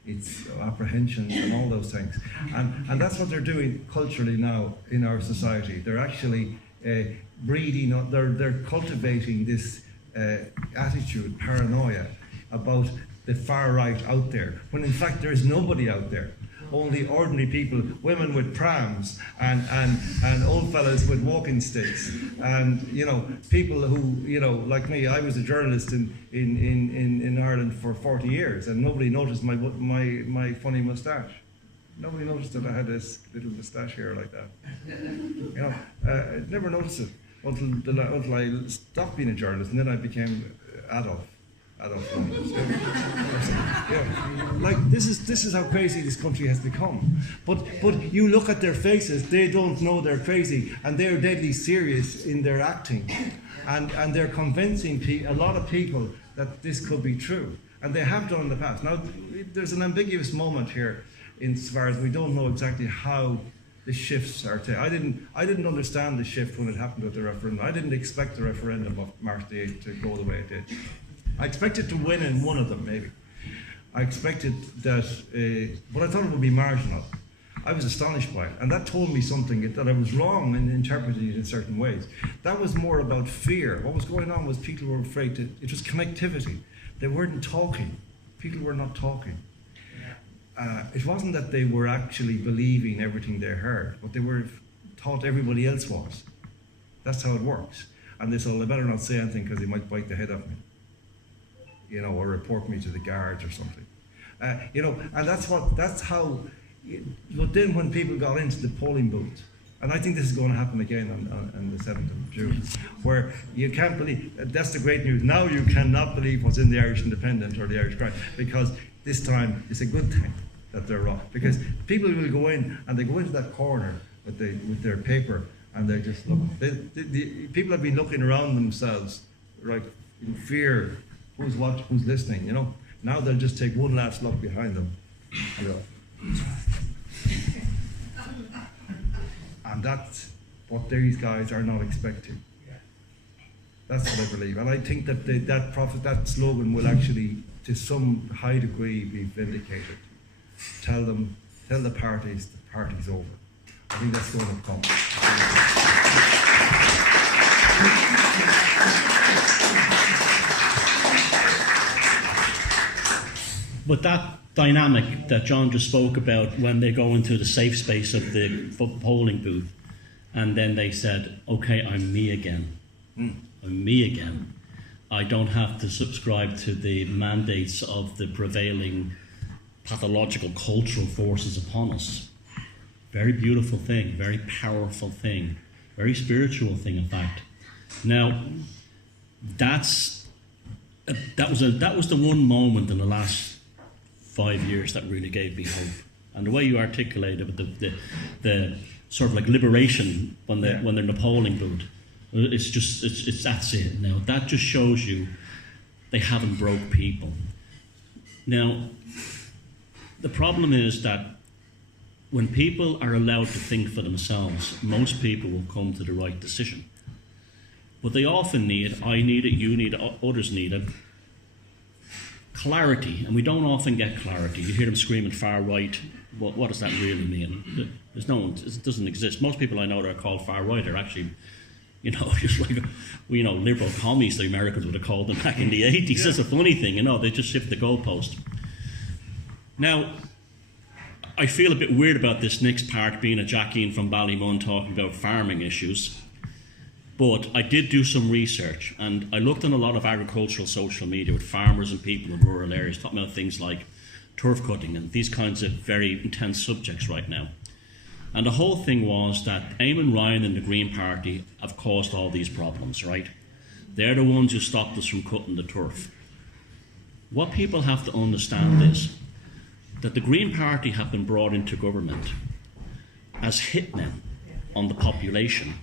its apprehensions and all those things. And that's what they're doing culturally now in our society. They're actually breeding, they're cultivating this attitude, paranoia about the far right out there, when in fact there is nobody out there. Only ordinary people, women with prams and old fellas with walking sticks, and you know, people who, you know, like me. I was a journalist in Ireland for 40 years, and nobody noticed my funny moustache. Nobody noticed that I had this little moustache here like that. You know, I never noticed it until I stopped being a journalist, and then I became Adolf. Yeah. Like this is how crazy this country has become. But you look at their faces, they don't know they're crazy, and they're deadly serious in their acting, and they're convincing a lot of people that this could be true, and they have done in the past. Now there's an ambiguous moment here, insofar as we don't know exactly how the shifts are taken. I didn't understand the shift when it happened with the referendum. I didn't expect the referendum of March the 8th to go the way it did. I expected to win in one of them, maybe. I expected that, but I thought it would be marginal. I was astonished by it, and that told me something, that I was wrong in interpreting it in certain ways. That was more about fear. What was going on was people were afraid it was connectivity. They weren't talking. People were not talking. It wasn't that they were actually believing everything they heard, but they were thought everybody else was. That's how it works. And they said, I better not say anything because they might bite the head off me. You know, or report me to the guards or something. You know, and that's how. But then when people got into the polling booth, and I think this is going to happen again on the 7th of June, where you can't believe, that's the great news. Now you cannot believe what's in the Irish Independent or the Irish Grant, because this time it's a good thing that they're wrong. Because people will go in and they go into that corner with their paper and they just look. People have been looking around themselves, right, in fear. Who's watching, who's listening, you know? Now they'll just take one last look behind them and go. And that's what these guys are not expecting. That's what I believe. And I think that that slogan will actually, to some high degree, be vindicated. Tell the party's over. I think that's going to come. But that dynamic that John just spoke about, when they go into the safe space of the polling booth, and then they said, okay, I'm me again. I'm me again. I don't have to subscribe to the mandates of the prevailing pathological cultural forces upon us. Very beautiful thing, very powerful thing, very spiritual thing, in fact. Now, that was the one moment in the last 5 years that really gave me hope. And the way you articulated the sort of like liberation when they're in the polling booth, it's that's it. Now that just shows you they haven't broke people. Now the problem is that when people are allowed to think for themselves, most people will come to the right decision. But they often need, I need it, you need it, others need it, clarity, and we don't often get clarity. You hear them screaming far right. What does that really mean? There's no one. It doesn't exist. Most people I know that are called far right are actually, just like, liberal commies. The Americans would have called them back in the 80s. Yeah. That's a funny thing, they just shift the goalpost. Now, I feel a bit weird about this next part being a Jackie from Ballymun talking about farming issues. But I did do some research, and I looked on a lot of agricultural social media with farmers and people in rural areas talking about things like turf cutting and these kinds of very intense subjects right now. And the whole thing was that Eamon Ryan and the Green Party have caused all these problems, right? They're the ones who stopped us from cutting the turf. What people have to understand is that the Green Party have been brought into government as hitmen on the population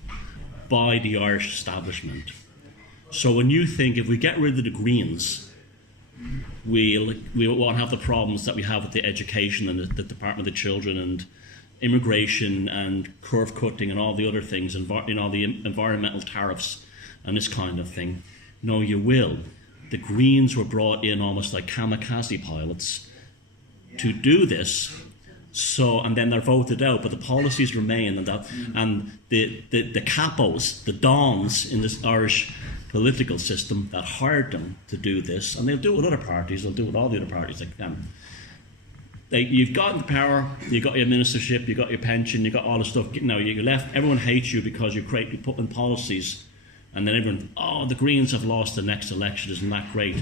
by the Irish establishment. So when you think if we get rid of the Greens, we won't have the problems that we have with the education and the Department of Children and immigration and curve cutting and all the other things, and the environmental tariffs and this kind of thing. No, you will. The Greens were brought in almost like kamikaze pilots to do this. So, and then they're voted out, but the policies remain, and the capos, the dons in this Irish political system that hired them to do this, and they'll do it with other parties, they'll do it with all the other parties they can. You've gotten the power, you got your ministership, you got your pension, you got all the stuff. Now you left. Everyone hates you because you put in policies, and then everyone, the Greens have lost the next election, isn't that great?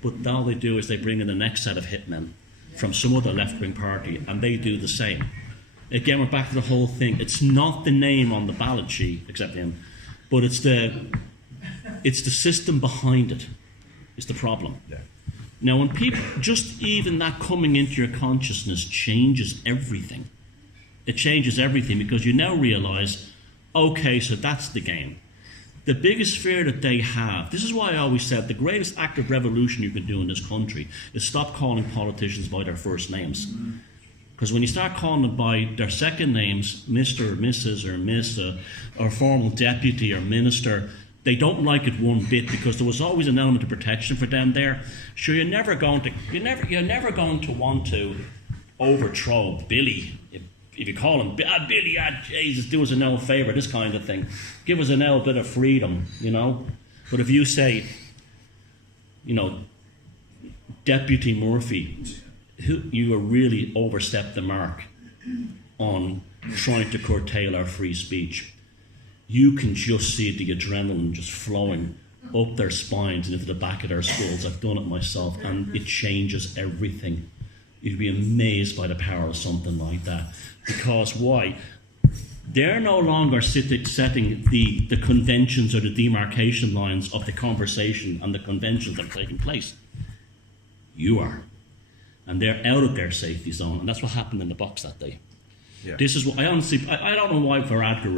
But all they do is they bring in the next set of hitmen from some other left-wing party, and they do the same. Again, we're back to the whole thing. It's not the name on the ballot sheet, except him, but it's the system behind it is the problem. Yeah. Now, when people, just even that coming into your consciousness changes everything. It changes everything because you now realise, okay, so that's the game. The biggest fear that they have, this is why I always said the greatest act of revolution you can do in this country is stop calling politicians by their first names. Because when you start calling them by their second names, Mr. or Mrs. or Miss or formal deputy or minister, they don't like it one bit because there was always an element of protection for them there. Sure, you're never going to want to overthrow Billy. If you call him, Billy, Jesus, do us an L favour, this kind of thing. Give us an L bit of freedom, But if you say, Deputy Murphy, you are really overstepped the mark on trying to curtail our free speech. You can just see the adrenaline just flowing up their spines and into the back of their skulls. I've done it myself, and it changes everything. You'd be amazed by the power of something like that. Because why? They're no longer setting the conventions or the demarcation lines of the conversation and the conventions that are taking place. You are. And they're out of their safety zone. And that's what happened in the box that day. Yeah. This is what I honestly, I don't know why Varadkar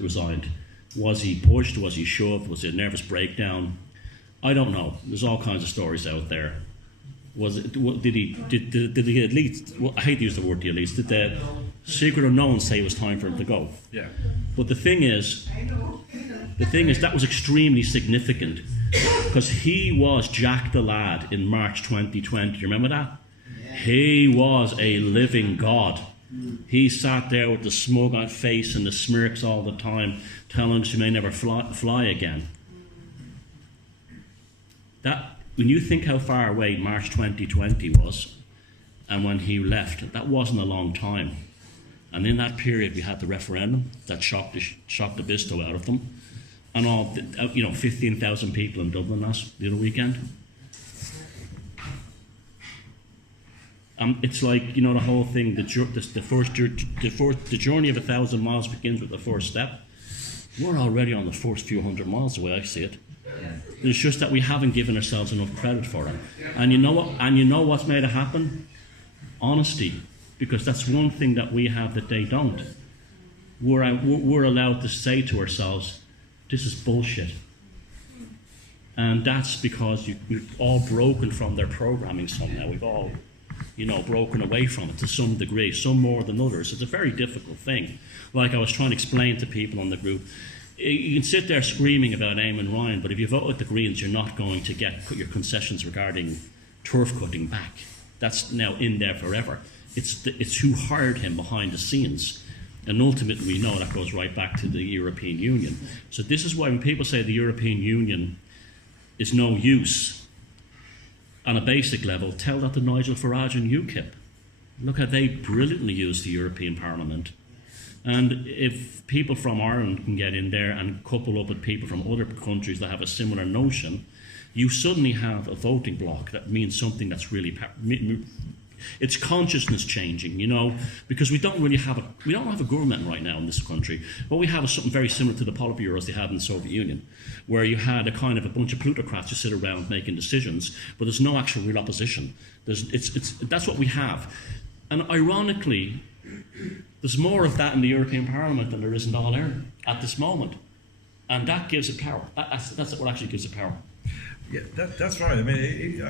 resigned. Was he pushed? Was he shoved? Was it a nervous breakdown? I don't know. There's all kinds of stories out there. Did he at least, well, I hate to use the word at least, did the secret unknown say it was time for him to go? Yeah. But the thing is that was extremely significant because he was Jack the Lad in March 2020. You remember that? Yeah. He was a living god. He sat there with the smug on face and the smirks all the time, telling us you may never fly again. That, when you think how far away March 2020 was, and when he left, that wasn't a long time. And in that period, we had the referendum that shocked the bisto out of them, and all 15,000 people in Dublin the other weekend. It's like the whole thing. The journey of 1,000 miles begins with the first step. We're already on the first few hundred miles, the way I see it. It's just that we haven't given ourselves enough credit for it. And you know what? And you know what's made it happen? Honesty, because that's one thing that we have that they don't. We're allowed to say to ourselves, "This is bullshit," and that's because we've all broken from their programming somehow. We've all, broken away from it to some degree, some more than others. It's a very difficult thing. Like I was trying to explain to people on the group. You can sit there screaming about Eamon Ryan, but if you vote with the Greens, you're not going to get your concessions regarding turf cutting back. That's now in there forever. It's who hired him behind the scenes. And ultimately, we know that goes right back to the European Union. So this is why when people say the European Union is no use on a basic level, tell that to Nigel Farage and UKIP. Look how they brilliantly use the European Parliament. And if people from Ireland can get in there and couple up with people from other countries that have a similar notion, you suddenly have a voting bloc that means something that's really it's consciousness changing, you know, because we don't have a government right now in this country. What we have is something very similar to the Politburos they had in the Soviet Union, where you had a kind of a bunch of plutocrats who sit around making decisions, but there's no actual real opposition. That's what we have. And ironically, there's more of that in the European Parliament than there is in All Ireland at this moment. And that gives it power. That's what actually gives it power. Yeah, that's right. I mean,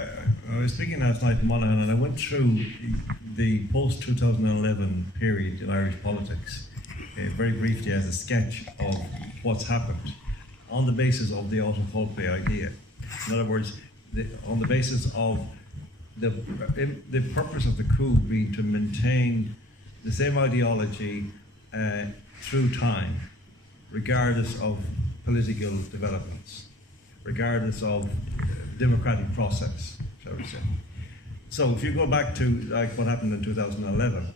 I was speaking last night in Monaghan, and I went through the post-2011 period in Irish politics very briefly as a sketch of what's happened on the basis of the autoculpe idea. In other words, on the basis of the purpose of the coup being to maintain the same ideology through time, regardless of political developments, regardless of democratic process, shall we say. So if you go back to like what happened in 2011,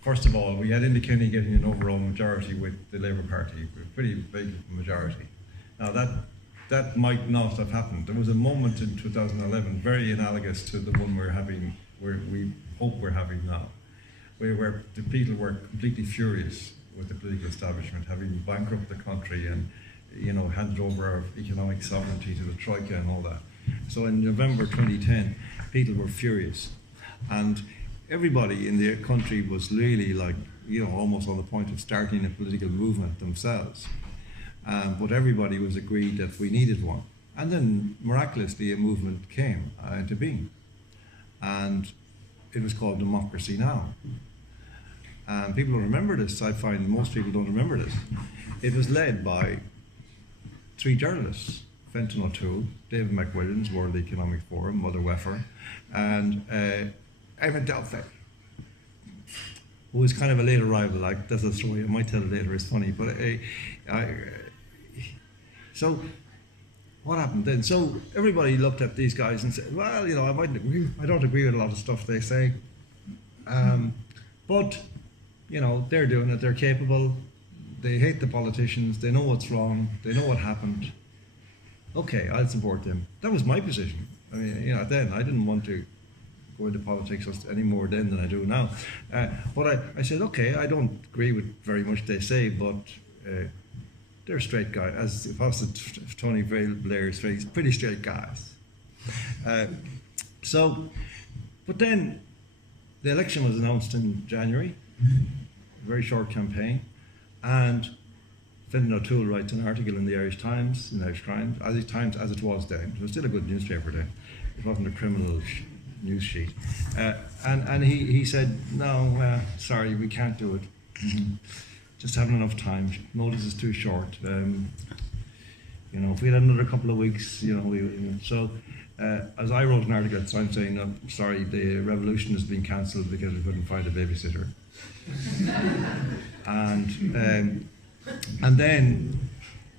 first of all, we had Enda Kenny getting an overall majority with the Labour Party, a pretty big majority. Now that might not have happened. There was a moment in 2011 very analogous to the one we hope we're having now, where the people were completely furious with the political establishment, having bankrupted the country and handed over our economic sovereignty to the Troika and all that. So in November 2010, people were furious. And everybody in the country was really almost on the point of starting a political movement themselves. But everybody was agreed that we needed one. And then miraculously a movement came into being. And it was called Democracy Now! And people don't remember this. I find most people don't remember this. It was led by 3 journalists, Fenton O'Toole, David McWilliams, World Economic Forum, Mother Weffer, and Eamon Delphi, who was kind of a late arrival. That's a story I might tell it later, it's funny. But so what happened then? So everybody looked at these guys and said, well, I don't agree with a lot of stuff they say, but they're doing it, they're capable. They hate the politicians, they know what's wrong, they know what happened. Okay, I'll support them. That was my position. I mean, then I didn't want to go into politics any more then than I do now. But I said, okay, I don't agree with very much they say, but they're straight guys. As opposite to Tony Blair's pretty straight guys. But then the election was announced in January, a very short campaign. And Fenton O'Toole writes an article in the Irish Times, as it was then. It was still a good newspaper then. It wasn't a criminal news sheet. And he said, no, sorry, we can't do it. Just haven't enough time. Notice is too short. If we had another couple of weeks, So as I wrote an article at the time saying, no, sorry, the revolution has been cancelled because we couldn't find a babysitter. And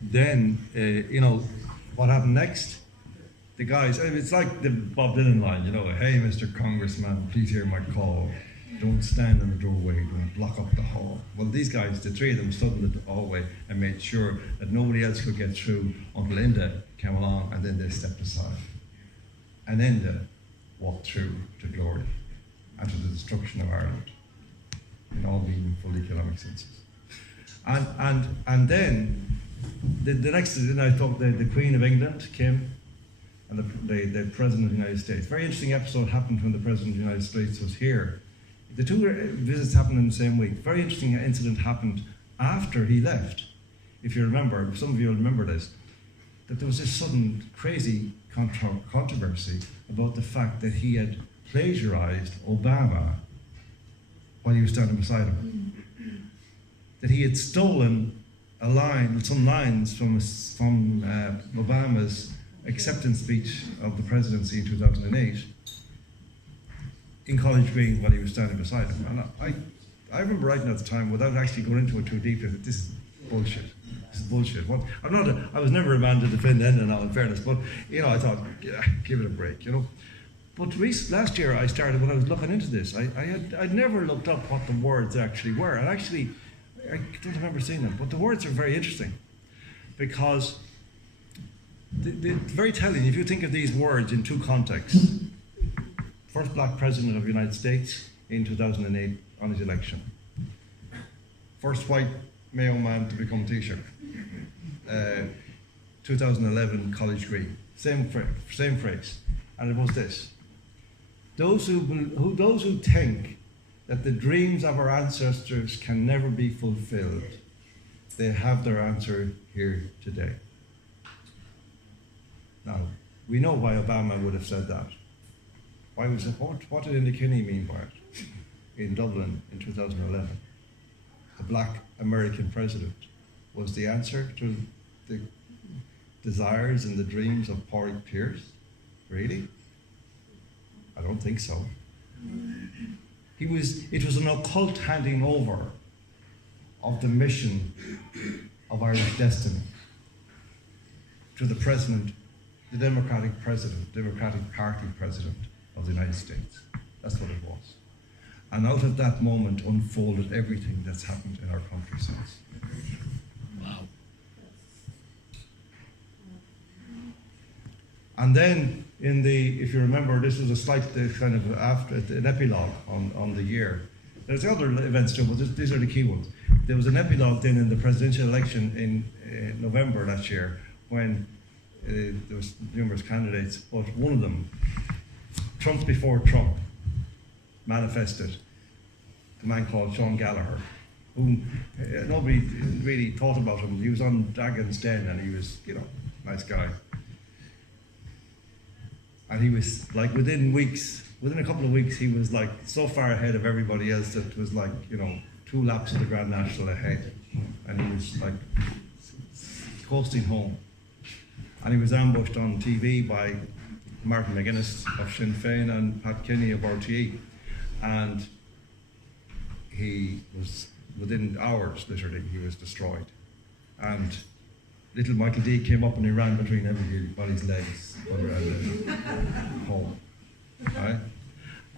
then what happened next? The guys, it's like the Bob Dylan line, hey, Mr. Congressman, please hear my call. Don't stand in the doorway, don't block up the hall. Well, these guys, the 3 of them, stood in the hallway and made sure that nobody else could get through until Enda came along, and then they stepped aside. And Enda walked through to glory and to the destruction of Ireland in all meaningful economic senses. And then the next thing I thought the Queen of England came, and the President of the United States. Very interesting episode happened when the President of the United States was here. The 2 visits happened in the same week. Very interesting incident happened after he left. If you remember, some of you will remember this, that there was this sudden crazy controversy about the fact that he had plagiarized Obama while he was standing beside him. That he had stolen some lines from Obama's acceptance speech of the presidency in 2008 in College Green while he was standing beside him. And I remember writing at the time, without actually going into it too deeply, that this is bullshit. This is bullshit. I was never a man to defend Enda now, in fairness, but I thought, yeah, give it a break, But last year I started, when I was looking into this, I'd never looked up what the words actually were. And actually, I don't remember seeing them, but the words are very interesting because they're very telling. If you think of these words in two contexts, first black president of the United States in 2008 on his election, first white Mayo man to become Taoiseach, 2011 College Green, same phrase, and it was this: those who think that the dreams of our ancestors can never be fulfilled, they have their answer here today. Now, we know why Obama would have said that. Why was it? What did Enda Kenny mean by it in Dublin in 2011? The black American president was the answer to the desires and the dreams of Pádraig Pearse? Really? I don't think so. It was an occult handing over of the mission of Irish destiny to the president, the Democratic Party president of the United States. That's what it was. And out of that moment unfolded everything that's happened in our country since. Wow. And then, if you remember, this was a slight kind of after an epilogue on the year. There's other events too, but these are the key ones. There was an epilogue then in the presidential election in November last year when there was numerous candidates, but one of them, Trump before Trump, manifested, a man called Sean Gallagher, whom nobody really thought about him. He was on Dragon's Den and he was, nice guy. And he was like, within a couple of weeks, he was like so far ahead of everybody else that it was like, 2 laps of the Grand National ahead. And he was like coasting home. And he was ambushed on TV by Martin McGuinness of Sinn Féin and Pat Kenny of RTE. And he was, within hours, literally, he was destroyed. And little Michael D came up and he ran between everybody's legs home. Right?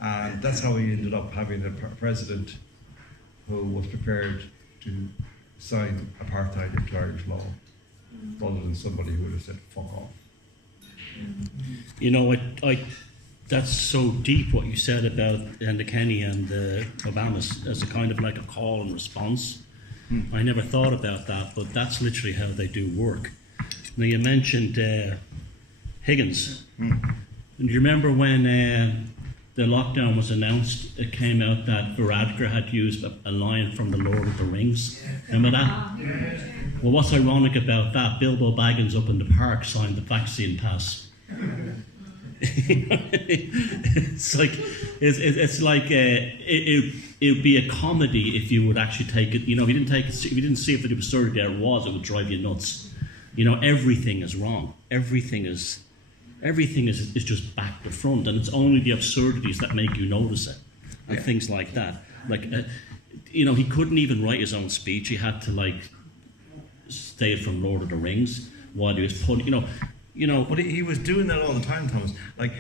And that's how he ended up having a president who was prepared to sign apartheid into Irish law, rather than somebody who would have said, fuck off. That's so deep what you said about Enda Kenny and Obama as a kind of like a call and response. I never thought about that, but that's literally how they do work. Now you mentioned Higgins. Do you remember when the lockdown was announced, it came out that Varadkar had used a line from The Lord of the Rings? Remember that? Well, what's ironic about that, Bilbo Baggins up in the park signed the vaccine pass. It's like it would be a comedy if you would actually take it. If you didn't see if the absurdity there was, it would drive you nuts. Everything is wrong. Everything is just back to front, and it's only the absurdities that make you notice it, and things like that. He couldn't even write his own speech. He had to stay from Lord of the Rings while he was putting. But he was doing that all the time, Thomas.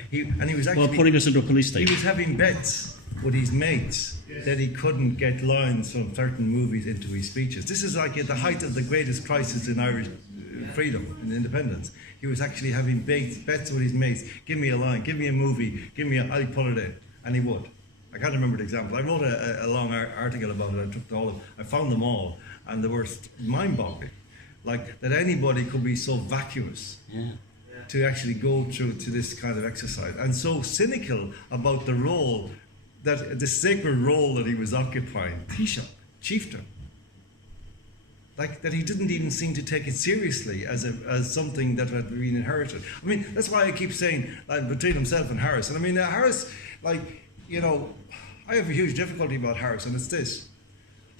He was actually putting us into a police station. He was having bets with his mates that he couldn't get lines from certain movies into his speeches. This is like at the height of the greatest crisis in Irish freedom and independence. He was actually having bets with his mates. Give me a line, give me a movie, I'll pull it in, and he would. I can't remember the example. I wrote a long article about it. I found them all, and they were mind-boggling. That anybody could be so vacuous to actually go through to this kind of exercise, and so cynical about the role, the sacred role that he was occupying, Taoiseach, chieftain. That he didn't even seem to take it seriously as something that had been inherited. I mean, that's why I keep saying between himself and Harris. And I mean, Harris, I have a huge difficulty about Harris, and it's this: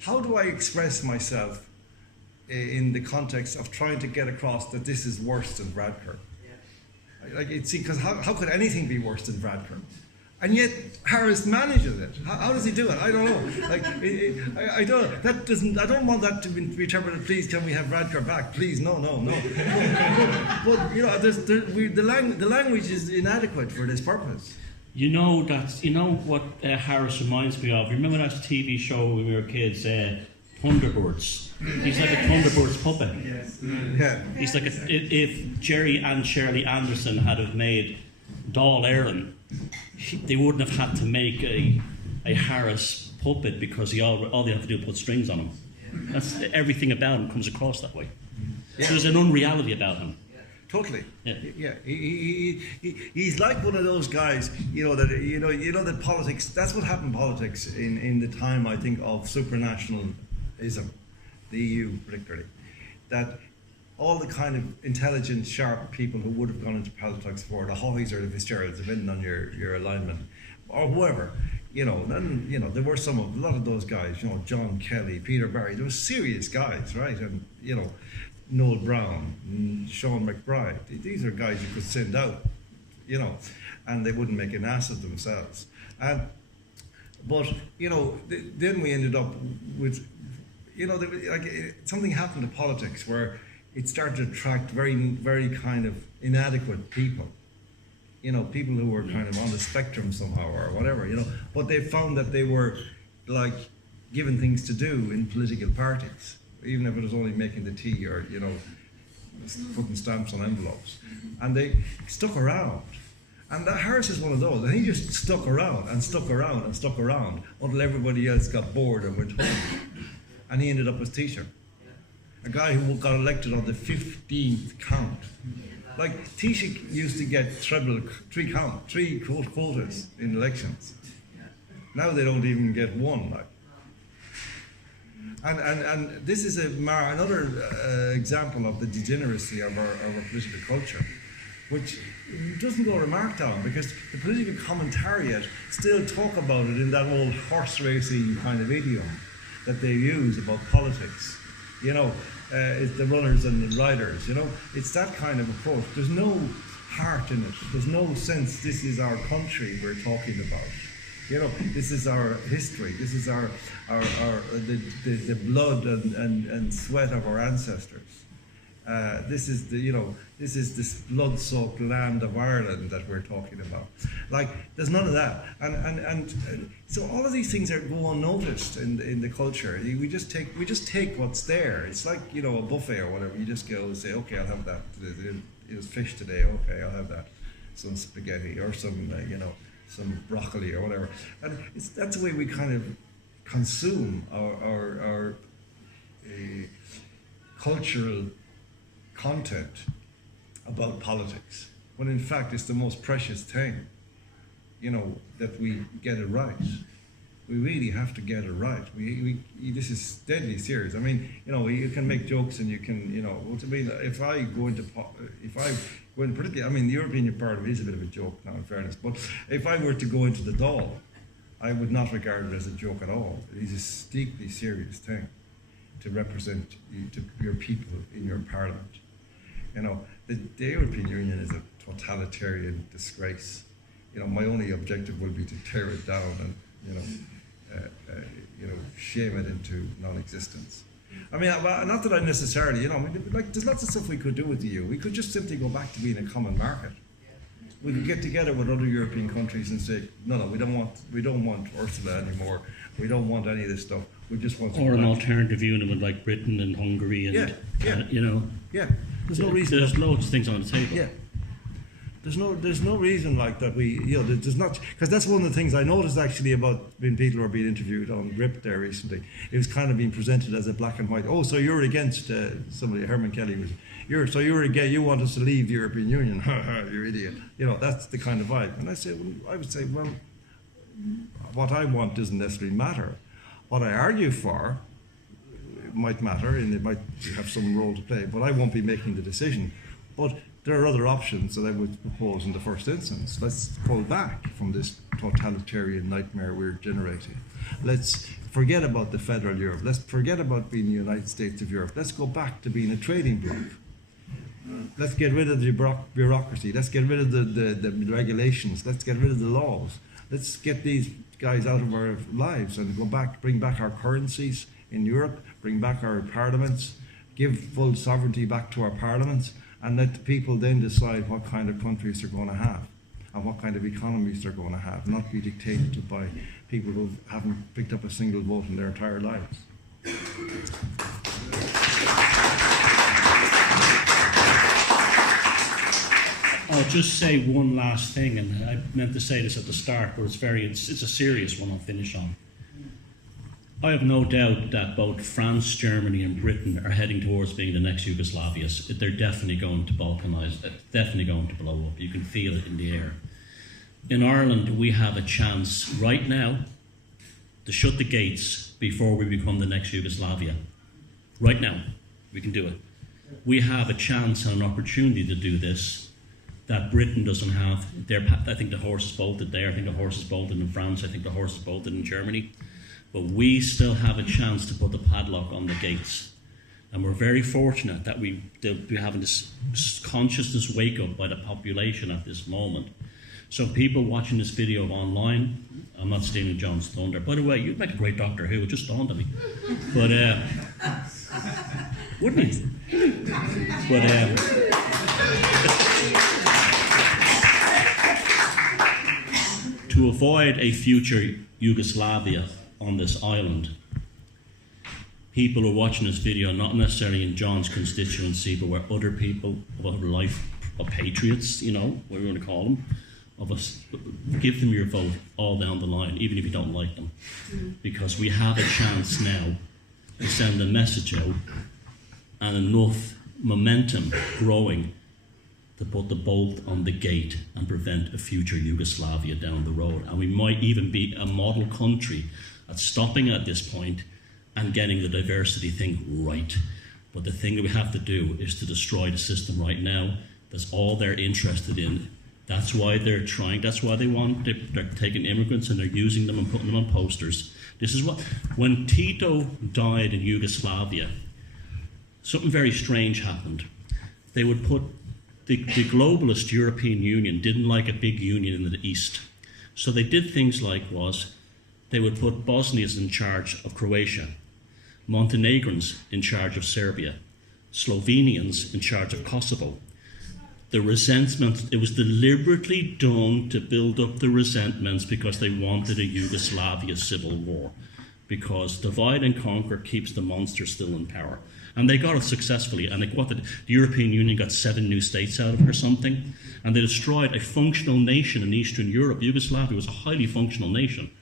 how do I express myself in the context of trying to get across that this is worse than Varadkar? Like, it's because how could anything be worse than Varadkar? And yet Harris manages it. How does he do it? I don't know. Like, I don't. That doesn't. I don't want that to be interpreted. Please, can we have Varadkar back? Please, no. But you know, the language is inadequate for this purpose. You know what Harris reminds me of. Remember that TV show when we were kids, Thunderbirds? He's like a Thunderbirds puppet. Yes. Yeah. He's like if Jerry and Shirley Anderson had have made Dáil Éireann, they wouldn't have had to make a Harris puppet because all they have to do is put strings on him. That's everything about him comes across that way. Yeah. So there's an unreality about him. Totally. Yeah. He's like one of those guys, that politics. That's what happened in politics in the time, I think, of supranationalism, the EU particularly. That all the kind of intelligent, sharp people who would have gone into politics for the Hawkeys or the Fitzgeralds, depending on your alignment, or whoever, then there were a lot of those guys, John Kelly, Peter Barry. They were serious guys, right? And Noel Brown, Sean McBride. These are guys you could send out, and they wouldn't make an ass of themselves. But then we ended up with, something happened to politics where it started to attract very, very kind of inadequate people. People who were kind of on the spectrum somehow or whatever, But they found that they were like given things to do in political parties, even if it was only making the tea or, putting stamps on envelopes. And they stuck around. And Harris is one of those. And he just stuck around and stuck around and stuck around until everybody else got bored and went home. And he ended up as Taoiseach. A guy who got elected on the 15th count. Like, Taoiseach used to get three quotas in elections. Now they don't even get one, like. And this is another example of the degeneracy of our political culture, which doesn't go remarked on, because the political commentariat still talk about it in that old horse racing kind of idiom that they use about politics. It's the runners and the riders, It's that kind of approach. There's no heart in it. There's no sense this is our country we're talking about. This is our history. This is the blood and sweat of our ancestors. This is this blood-soaked land of Ireland that we're talking about. Like, there's none of that, and so all of these things go unnoticed in the culture. We just take what's there. It's like a buffet or whatever. You just go and say, okay, I'll have that. It was fish today. Okay, I'll have that. Some spaghetti or some broccoli or whatever. And that's the way we kind of consume our cultural content about politics, when in fact it's the most precious thing, that we get it right. We really have to get it right. This is deadly serious. I mean, you can make jokes and you can, if I go into particularly, I mean, the European Parliament is a bit of a joke now, in fairness, but if I were to go into the Dáil, I would not regard it as a joke at all. It is a deeply serious thing to represent your people in your parliament. The European Union is a totalitarian disgrace. My only objective will be to tear it down and, shame it into non-existence. I mean, not that I necessarily, there's lots of stuff we could do with the EU. We could just simply go back to being a common market. We could get together with other European countries and say, no, we don't want Ursula anymore. We don't want any of this stuff. We just want. Or an alternative union with like Britain and Hungary and Yeah. There's no reason. There's loads of things on the table. Yeah. There's no reason like that there's not, because that's one of the things I noticed actually about when people were being interviewed on RIP there recently. It was kind of being presented as a black and white. Oh, so you're against somebody, Herman Kelly was, you're against, you want us to leave the European Union. You're idiot. That's the kind of vibe. And I would say, what I want doesn't necessarily matter. What I argue for might matter, and it might have some role to play, but I won't be making the decision. But there are other options that I would propose in the first instance. Let's pull back from this totalitarian nightmare we're generating. Let's forget about the federal Europe. Let's forget about being the United States of Europe. Let's go back to being a trading bloc. Let's get rid of the bureaucracy. Let's get rid of the regulations. Let's get rid of the laws. Let's get these guys out of our lives and go back, bring back our currencies in Europe, bring back our parliaments, give full sovereignty back to our parliaments, and let the people then decide what kind of countries they're going to have and what kind of economies they're going to have, not be dictated to by people who haven't picked up a single vote in their entire lives. I'll just say one last thing, and I meant to say this at the start, but it's a serious one I'll finish on. I have no doubt that both France, Germany and Britain are heading towards being the next Yugoslavia. They're definitely going to balkanise, definitely going to blow up. You can feel it in the air. In Ireland, we have a chance right now to shut the gates before we become the next Yugoslavia. Right now, we can do it. We have a chance and an opportunity to do this that Britain doesn't have. I think the horse is bolted there. I think the horse is bolted in France. I think the horse is bolted in Germany. But we still have a chance to put the padlock on the gates. And we're very fortunate that we're having this consciousness wake up by the population at this moment. So people watching this video online, I'm not stealing John's thunder. By the way, you'd make a great Doctor Who, it just dawned on me. But, wouldn't he? But, to avoid a future Yugoslavia on this island, people who are watching this video, not necessarily in John's constituency, but where other people of other life, of patriots, you know, what we want to call them, of us, give them your vote all down the line, even if you don't like them. Because we have a chance now to send a message out and enough momentum growing to put the bolt on the gate and prevent a future Yugoslavia down the road. And we might even be a model country at stopping at this point and getting the diversity thing right. But the thing that we have to do is to destroy the system right now. That's all they're interested in. That's why they're trying, that's why they're taking immigrants and they're using them and putting them on posters. This is what, when Tito died in Yugoslavia, something very strange happened. They would put, the globalist European Union didn't like a big union in the East. So they did things like they would put Bosnians in charge of Croatia, Montenegrins in charge of Serbia, Slovenians in charge of Kosovo. The resentment, it was deliberately done to build up the resentments because they wanted a Yugoslavia civil war. Because divide and conquer keeps the monster still in power. And they got it successfully. And the European Union got 7 new states out of it or something. And they destroyed a functional nation in Eastern Europe. Yugoslavia was a highly functional nation.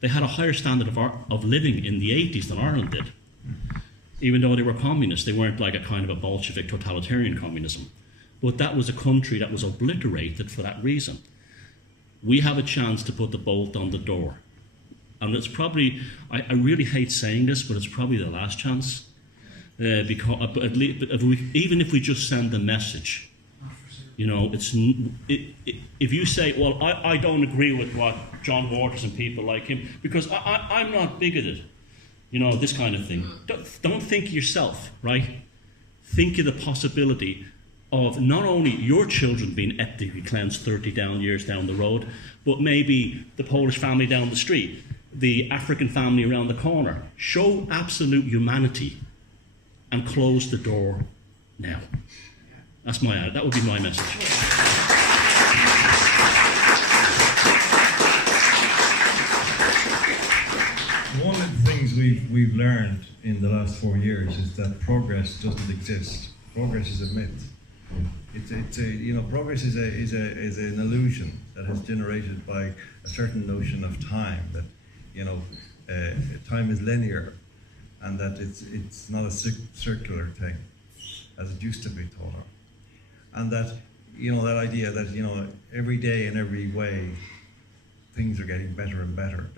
They had a higher standard of living in the 80s than Ireland did. Even though they were communists, they weren't like a kind of a Bolshevik totalitarian communism. But that was a country that was obliterated for that reason. We have a chance to put the bolt on the door. And it's probably, I really hate saying this, but it's probably the last chance. Because at least, even if we just send the message, you know, if you say, well, I don't agree with what John Waters and people like him, because I'm not bigoted, you know, this kind of thing. Don't think yourself, right? Think of the possibility of not only your children being ethnically cleansed 30 years down the road, but maybe the Polish family down the street, the African family around the corner. Show absolute humanity and close the door now. That would be my message. One of the things we've learned in the last 4 years is that progress doesn't exist. Progress is a myth. Progress is an illusion that is generated by a certain notion of time. That time is linear, and that it's not a circular thing, as it used to be thought of, and that that idea that every day in every way things are getting better and better.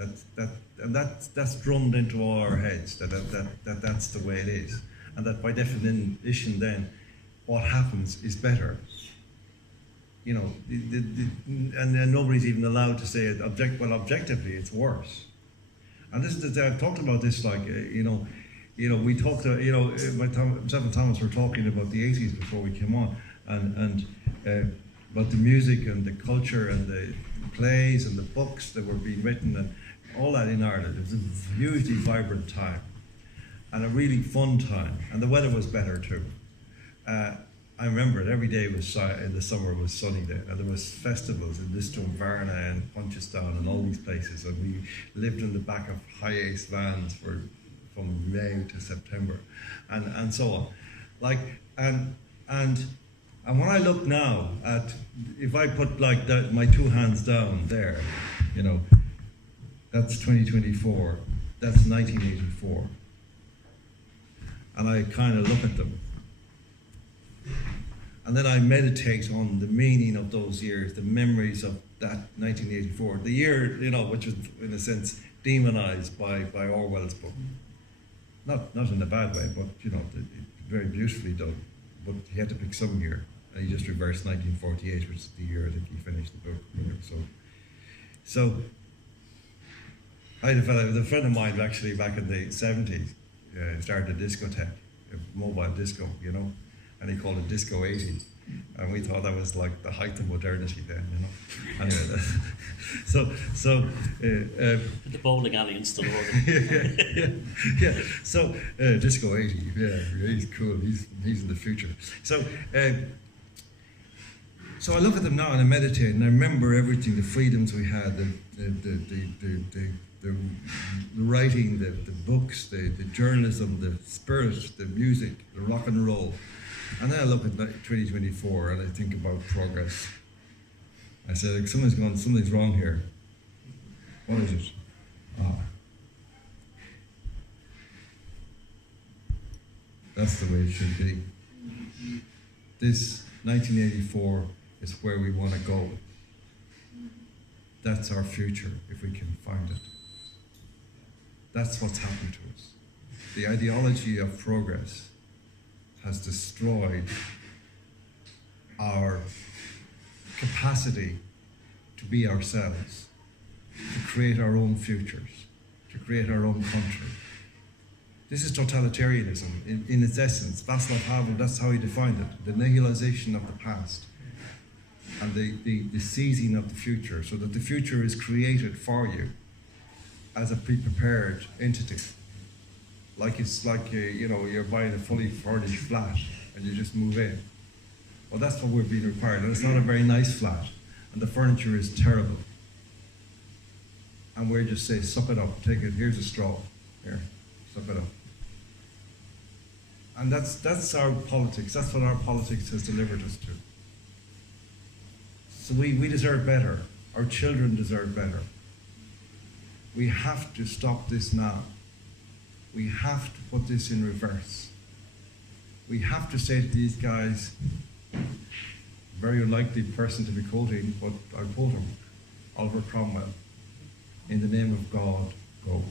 That's drummed into all our heads that's the way it is, and that by definition then what happens is better. And nobody's even allowed to say it objectively it's worse. And this is I've talked about this we talked myself and Thomas were talking about the 80s before we came on, but the music and the culture and the plays and the books that were being written and all that in Ireland. It was a hugely vibrant time and a really fun time, and the weather was better too. I remember it, every day was in the summer was sunny there, and there was festivals in Lisdoonvarna and Punchestown and all these places, and we lived in the back of high ace vans from May to September, and so on. Like and when I look now at, if I put like my two hands down there, you know, that's 2024, that's 1984, and I kind of look at them. And then I meditate on the meaning of those years, the memories of that 1984, the year, you know, which was in a sense demonized by Orwell's book. Not in a bad way, but you know, very beautifully done. But he had to pick some year, and he just reversed 1948, which is the year I think he finished the book. You know, so I had a friend of mine actually back in the 70s, started a discotheque, a mobile disco, you know. And he called it Disco 80, and we thought that was like the height of modernity then, you know. Anyway, the bowling alley in Stillorgan. yeah. So Disco 80, yeah, he's cool. He's in the future. So I look at them now and I meditate and I remember everything, the freedoms we had, the writing, the books, the journalism, the spirit, the music, the rock and roll. And then I look at 2024 and I think about progress. I said, something's wrong here. What is it? That's the way it should be. This 1984 is where we want to go. That's our future, if we can find it. That's what's happened to us. The ideology of progress has destroyed our capacity to be ourselves, to create our own futures, to create our own country. This is totalitarianism in its essence. Václav Havel, that's how he defined it, the nihilization of the past and the seizing of the future, so that the future is created for you as a pre-prepared entity. Like it's like you know, you're buying a fully furnished flat and you just move in. Well, that's what we're being required, and it's not a very nice flat, and the furniture is terrible. And we're just saying, suck it up, take it, here's a straw, here, suck it up. And that's our politics, that's what our politics has delivered us to. So we deserve better, our children deserve better. We have to stop this now. We have to put this in reverse. We have to say to these guys, very unlikely person to be quoting, but I'll quote him, Oliver Cromwell, in the name of God, go.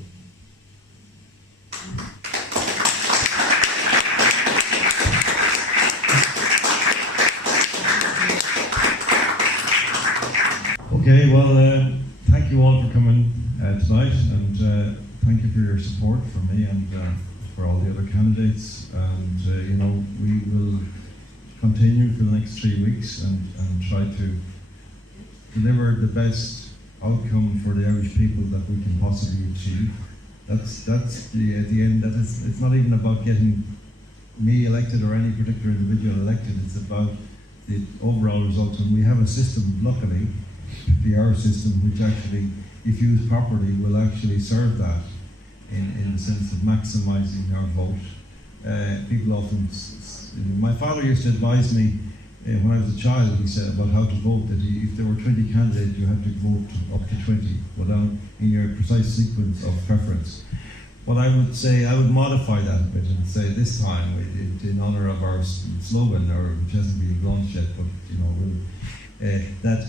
Okay, well, thank you all for coming tonight, and thank you for your support for me and for all the other candidates. And you know, we will continue for the next 3 weeks and try to deliver the best outcome for the Irish people that we can possibly achieve. That's the at the end. It's not even about getting me elected or any particular individual elected. It's about the overall result. And we have a system, luckily, the PR system, which actually, if used properly, will actually serve that in the sense of maximising our vote. People often, my father used to advise me when I was a child, he said, about how to vote, that if there were 20 candidates, you had to vote up to 20, without in your precise sequence of preference. What I would say, I would modify that a bit and say this time, in honour of our slogan, or which hasn't been launched yet, but you know, that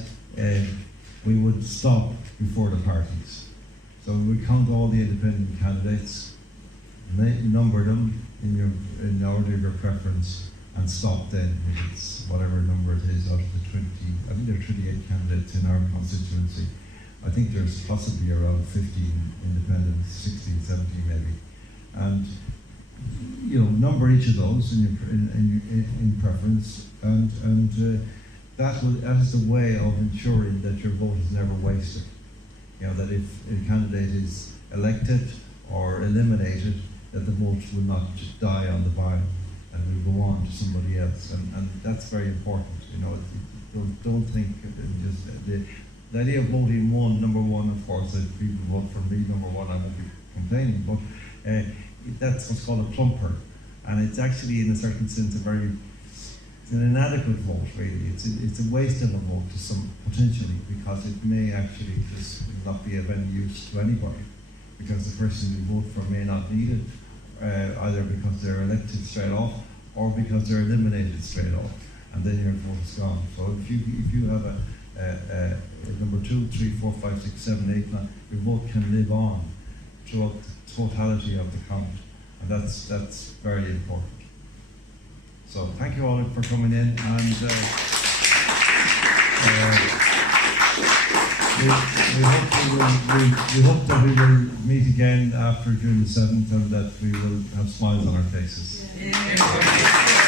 we would stop before the parties. So we count all the independent candidates, number them in the order of your preference, and stop then if it's whatever number it is out of the 20. I think there are 28 candidates in our constituency. I think there's possibly around 15 independents, 16, 17 maybe. And you know, number each of those in preference, and that is the way of ensuring that your vote is never wasted. You know, that if a candidate is elected or eliminated, that the vote will not just die on the vine and will go on to somebody else, and that's very important. You know, don't think just the idea of voting number one. Of course, if people vote for me number one, I won't be complaining, but that's what's called a plumper, and it's actually, in a certain sense, it's an inadequate vote. Really, it's a waste of a vote to some, potentially, because it may actually just not be of any use to anybody, because the person you vote for may not need it, either because they're elected straight off or because they're eliminated straight off, and then your vote is gone. So if you have a number 2, 3, 4, 5, 6, 7, 8, 9, your vote can live on throughout the totality of the count, and that's very important. So thank you all for coming in, and we hope that we will meet again after June the 7th, and that we will have smiles on our faces. Yeah.